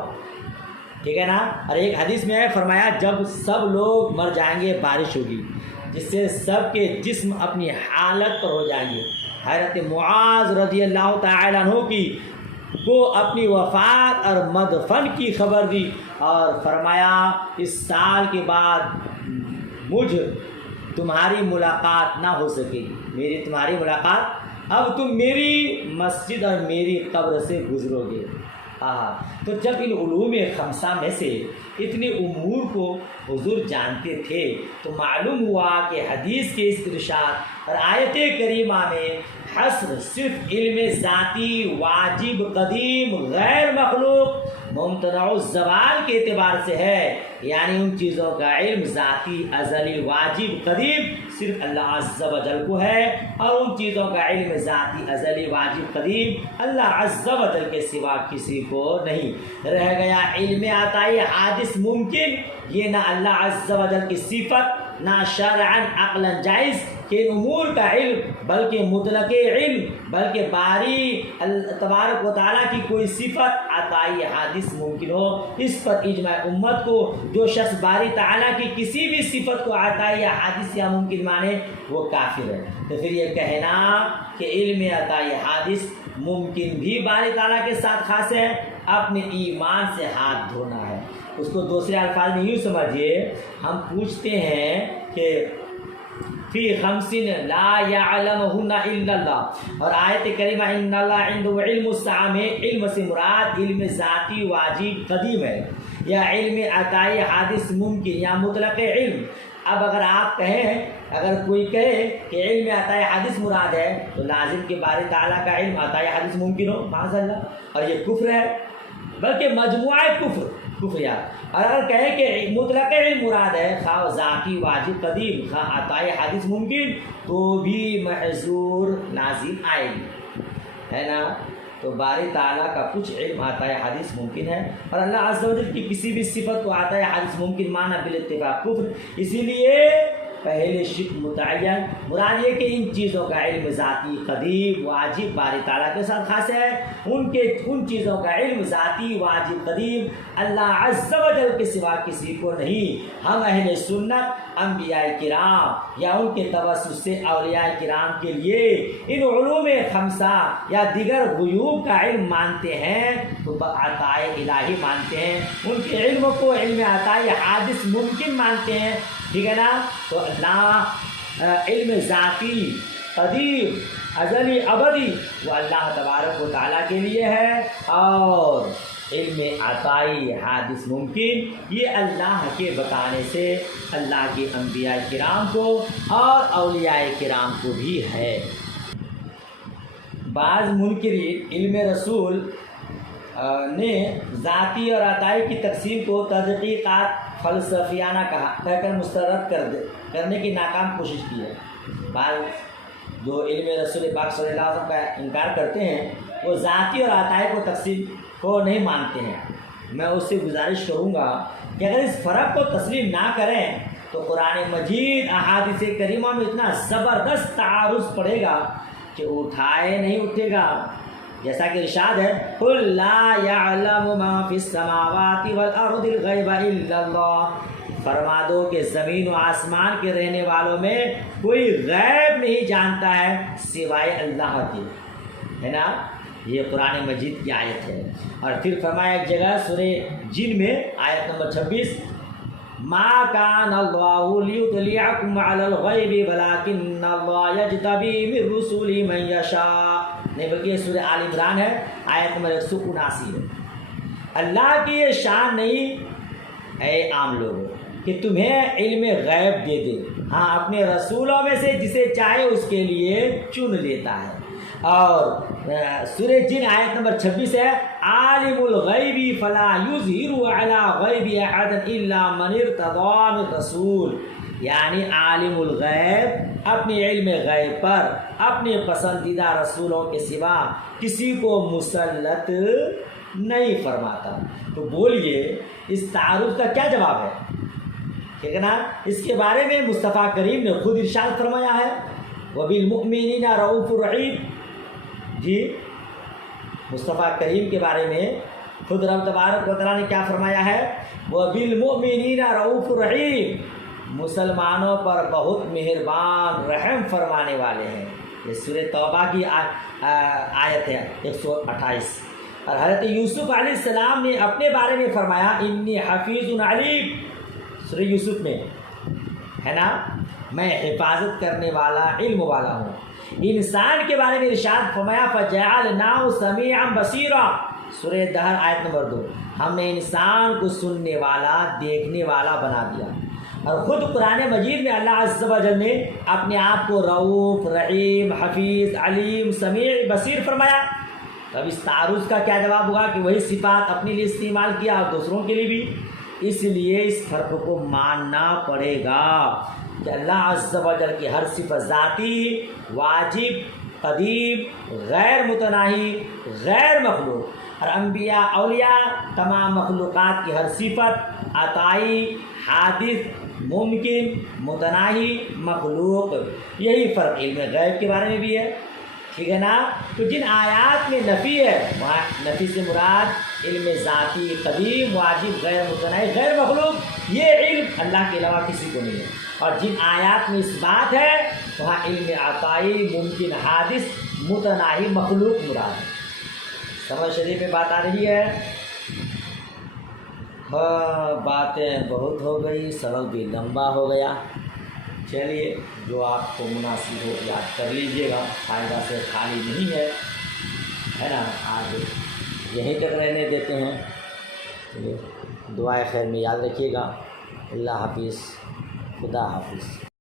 ٹھیک ہے نا۔ اور ایک حدیث میں ہے فرمایا جب سب لوگ مر جائیں گے بارش ہوگی جس سے سب کے جسم اپنی حالت پر ہو جائیں گے۔ حضرت معاذ رضی اللہ تعالیٰ عنہ کی کو اپنی وفات اور مدفن کی خبر دی اور فرمایا اس سال کے بعد مجھ تمہاری ملاقات نہ ہو سکے گی، میری تمہاری ملاقات، اب تم میری مسجد اور میری قبر سے گزرو گے۔ تو جب ان علوم خمسہ میں سے اتنے امور کو حضور جانتے تھے تو معلوم ہوا کہ حدیث کے اس ارشاد اور آیت کریمہ میں حصر صرف علم ذاتی واجب قدیم غیر مخلوق ممتنع الزوال کے اعتبار سے ہے، یعنی ان چیزوں کا علم ذاتی ازلی واجب قدیم صرف اللہ عز و جل کو ہے، اور ان چیزوں کا علم ذاتی ازلی واجب قدیم اللہ عز و جل کے سوا کسی کو نہیں۔ رہ گیا علم عطائی حادث ممکن، یہ نہ اللہ عز و جل کی صفت نہ شرعاً عقلاً جائز کہ امور کا علم بلکہ مطلق علم، بلکہ باری تبارک و تعالیٰ کی کوئی صفت عطائی حادث ممکن ہو۔ اس پر اجماع امت کو، جو شخص باری تعالیٰ کی کسی بھی صفت کو عطائی حادث یا ممکن مانے وہ کافر ہے۔ تو پھر یہ کہنا کہ علم عطائی حادث ممکن بھی باری تعالیٰ کے ساتھ خاص ہے، اپنے ایمان سے ہاتھ دھونا ہے۔ اس کو دوسرے الفاظ میں یوں سمجھیے، ہم پوچھتے ہیں کہ فی خمسین لا یعلمہن الا اللہ، اور آیت کریمہ ان اللہ عنده علم الساعہ میں علم سے مراد علم ذاتی واجب قدیم ہے یا علم عطائی حادث ممکن یا مطلق علم۔ اب اگر آپ کہیں، اگر کوئی کہے کہ علم عطائی حادث مراد ہے تو لازم کہ باری تعالیٰ کا علم عطائی حادث ممکن ہو، معاذ اللہ، اور یہ کفر ہے، بلکہ مجموعہ کفریات۔ اور اگر کہے کہ مطلق علم مراد ہے، خواہ ذاتی واجب قدیم خواہ عطائی حادث ممکن، تو بھی محظور نازل آئے گی، ہے نا۔ تو باری تعالیٰ کا کچھ علم عطائی حادث ممکن ہے، اور اللہ عز و جل کی کسی بھی صفت کو عطائی حادث ممکن مانا بالاتفاق کفر۔ اسی لیے پہلے شرک متعین، مراد یہ کہ ان چیزوں کا علم ذاتی قدیم واجب باری تعالیٰ کے ساتھ خاص ہے، ان چیزوں کا علم ذاتی واجب قدیم اللہ عز و جل کے سوا کسی کو نہیں۔ ہم اہل سنت انبیاء کرام یا ان کے توسط سے اولیاء کرام کے لیے ان علوم خمسہ یا دیگر غیوب کا علم مانتے ہیں تو عطائے الہی مانتے ہیں، ان کے علم کو علم عطائے حادث ممکن مانتے ہیں، ٹھیک ہے نا۔ تو اللہ علم ذاتی قدیم ازلی ابدی وہ اللہ تبارک و تعالیٰ کے لیے ہے، اور علم عطائی حادث ممکن یہ اللہ کے بتانے سے اللہ کے انبیاء کرام کو اور اولیاء کرام کو بھی ہے۔ بعض منکرین علم رسول نے ذاتی اور عطائی کی تقسیم کو تحقیقات فلسفیانہ کہہ کر مسترد کرنے کی ناکام کوشش کی ہے۔ بعض جو علم رسول پاک صلی اللہ علیہ وسلم کا انکار کرتے ہیں وہ ذاتی اور عطائی کو تقسیم کو نہیں مانتے ہیں۔ میں اس سے گزارش کروں گا کہ اگر اس فرق کو تسلیم نہ کریں تو قرآن مجید احادیث کریمہ میں اتنا زبردست تعارض پڑے گا کہ اٹھائے نہیں اٹھے گا، جیسا کہ ارشاد ہے قُلْ لَا يَعْلَمُ مَا فِي السَّمَاوَاتِ وَالْأَرْضِ الْغَيْبَ إِلَّا اللَّهُ، فرما دو کہ زمین و آسمان کے رہنے والوں میں کوئی غیب نہیں جانتا ہے سوائے اللہ کے، ہے نا۔ یہ قرآن مجید کی آیت ہے۔ اور پھر فرمایا ایک جگہ سورہ جن میں آیت نمبر 26 ما كان الله ليطلعكم على الغيب ولكن الله يجتبي من رسله من يشاء، نہیں بلکہ یہ سورہ آل عمران ہے، آیت نمبر 179 ہے۔ اللہ کی یہ شان نہیں اے عام لوگوں کہ تمہیں علم غیب دے دے، ہاں اپنے رسولوں میں سے جسے چاہے اس کے لیے چن لیتا ہے۔ اور سورہ جن آیت نمبر 26 ہے عالم الغیب فلا یظہر علی غیب احد الا من ارتضی من رسول، یعنی عالم الغیب اپنے علم غیب پر اپنے پسندیدہ رسولوں کے سوا کسی کو مسلط نہیں فرماتا۔ تو بولیے اس تعارف کا کیا جواب ہے؟ ٹھیک ہے نا۔ اس کے بارے میں مصطفیٰ کریم نے خود ارشاد فرمایا ہے وَبِالْمُؤْمِنِينَ رَءُوفٌ رَحِيمٌ، جی مصطفیٰ کریم کے بارے میں خود رب تبارک و تعالیٰ نے کیا فرمایا ہے؟ وَبِالْمُؤْمِنِينَ رَءُوفٌ رَحِيمٌ، مسلمانوں پر بہت مہربان رحم فرمانے والے ہیں۔ یہ سورہ توبہ کی آیت ہے 128۔ اور حضرت یوسف علیہ السلام نے اپنے بارے میں فرمایا انی حفیظ علیم، سورہ یوسف میں ہے نا، میں حفاظت کرنے والا علم والا ہوں۔ انسان کے بارے میں ارشاد فرمایا فجعلناہ سمیعا بصیرا، سورہ دہر آیت نمبر 2، ہم نے انسان کو سننے والا دیکھنے والا بنا دیا، اور خود قرآن مجید میں اللہ عز و جل نے اپنے آپ کو رؤوف، رحیم، حفیظ، علیم، سمیع، بصیر فرمایا۔ تب اس تعارض کا کیا جواب ہوگا کہ وہی صفات اپنے لیے استعمال کیا اور دوسروں کے لیے بھی؟ اس لیے اس فرق کو ماننا پڑے گا کہ اللہ عز و جل کی ہر صفت ذاتی، واجب، قدیم، غیر متناہی، غیر مخلوق، اور انبیاء، اولیاء، تمام مخلوقات کی ہر صفت عطائی، حادث، ممکن، متناہی، مخلوق۔ یہی فرق علم غیب کے بارے میں بھی ہے، ٹھیک ہے نا؟ تو جن آیات میں نفی ہے، وہاں نفی سے مراد علم ذاتی، قدیم، واجب، غیر متناہی، غیر مخلوق، یہ علم اللہ کے علاوہ کسی کو نہیں ہے۔ اور جن آیات میں اس بات ہے، وہاں علم عطائی، ممکن، حادث، متناہی، مخلوق مراد ہے۔ سمجھ شریف میں بات آ رہی ہے؟ ہاں، باتیں بہت ہو گئی، سبق بھی لمبا ہو گیا۔ چلیے، جو آپ کو مناسب ہو یاد کر لیجیے گا، فائدہ سے خالی نہیں ہے نا؟ آج یہیں تک رہنے دیتے ہیں۔ چلیے، دعائے خیر میں یاد رکھیے گا۔ اللہ حافظ، خدا حافظ۔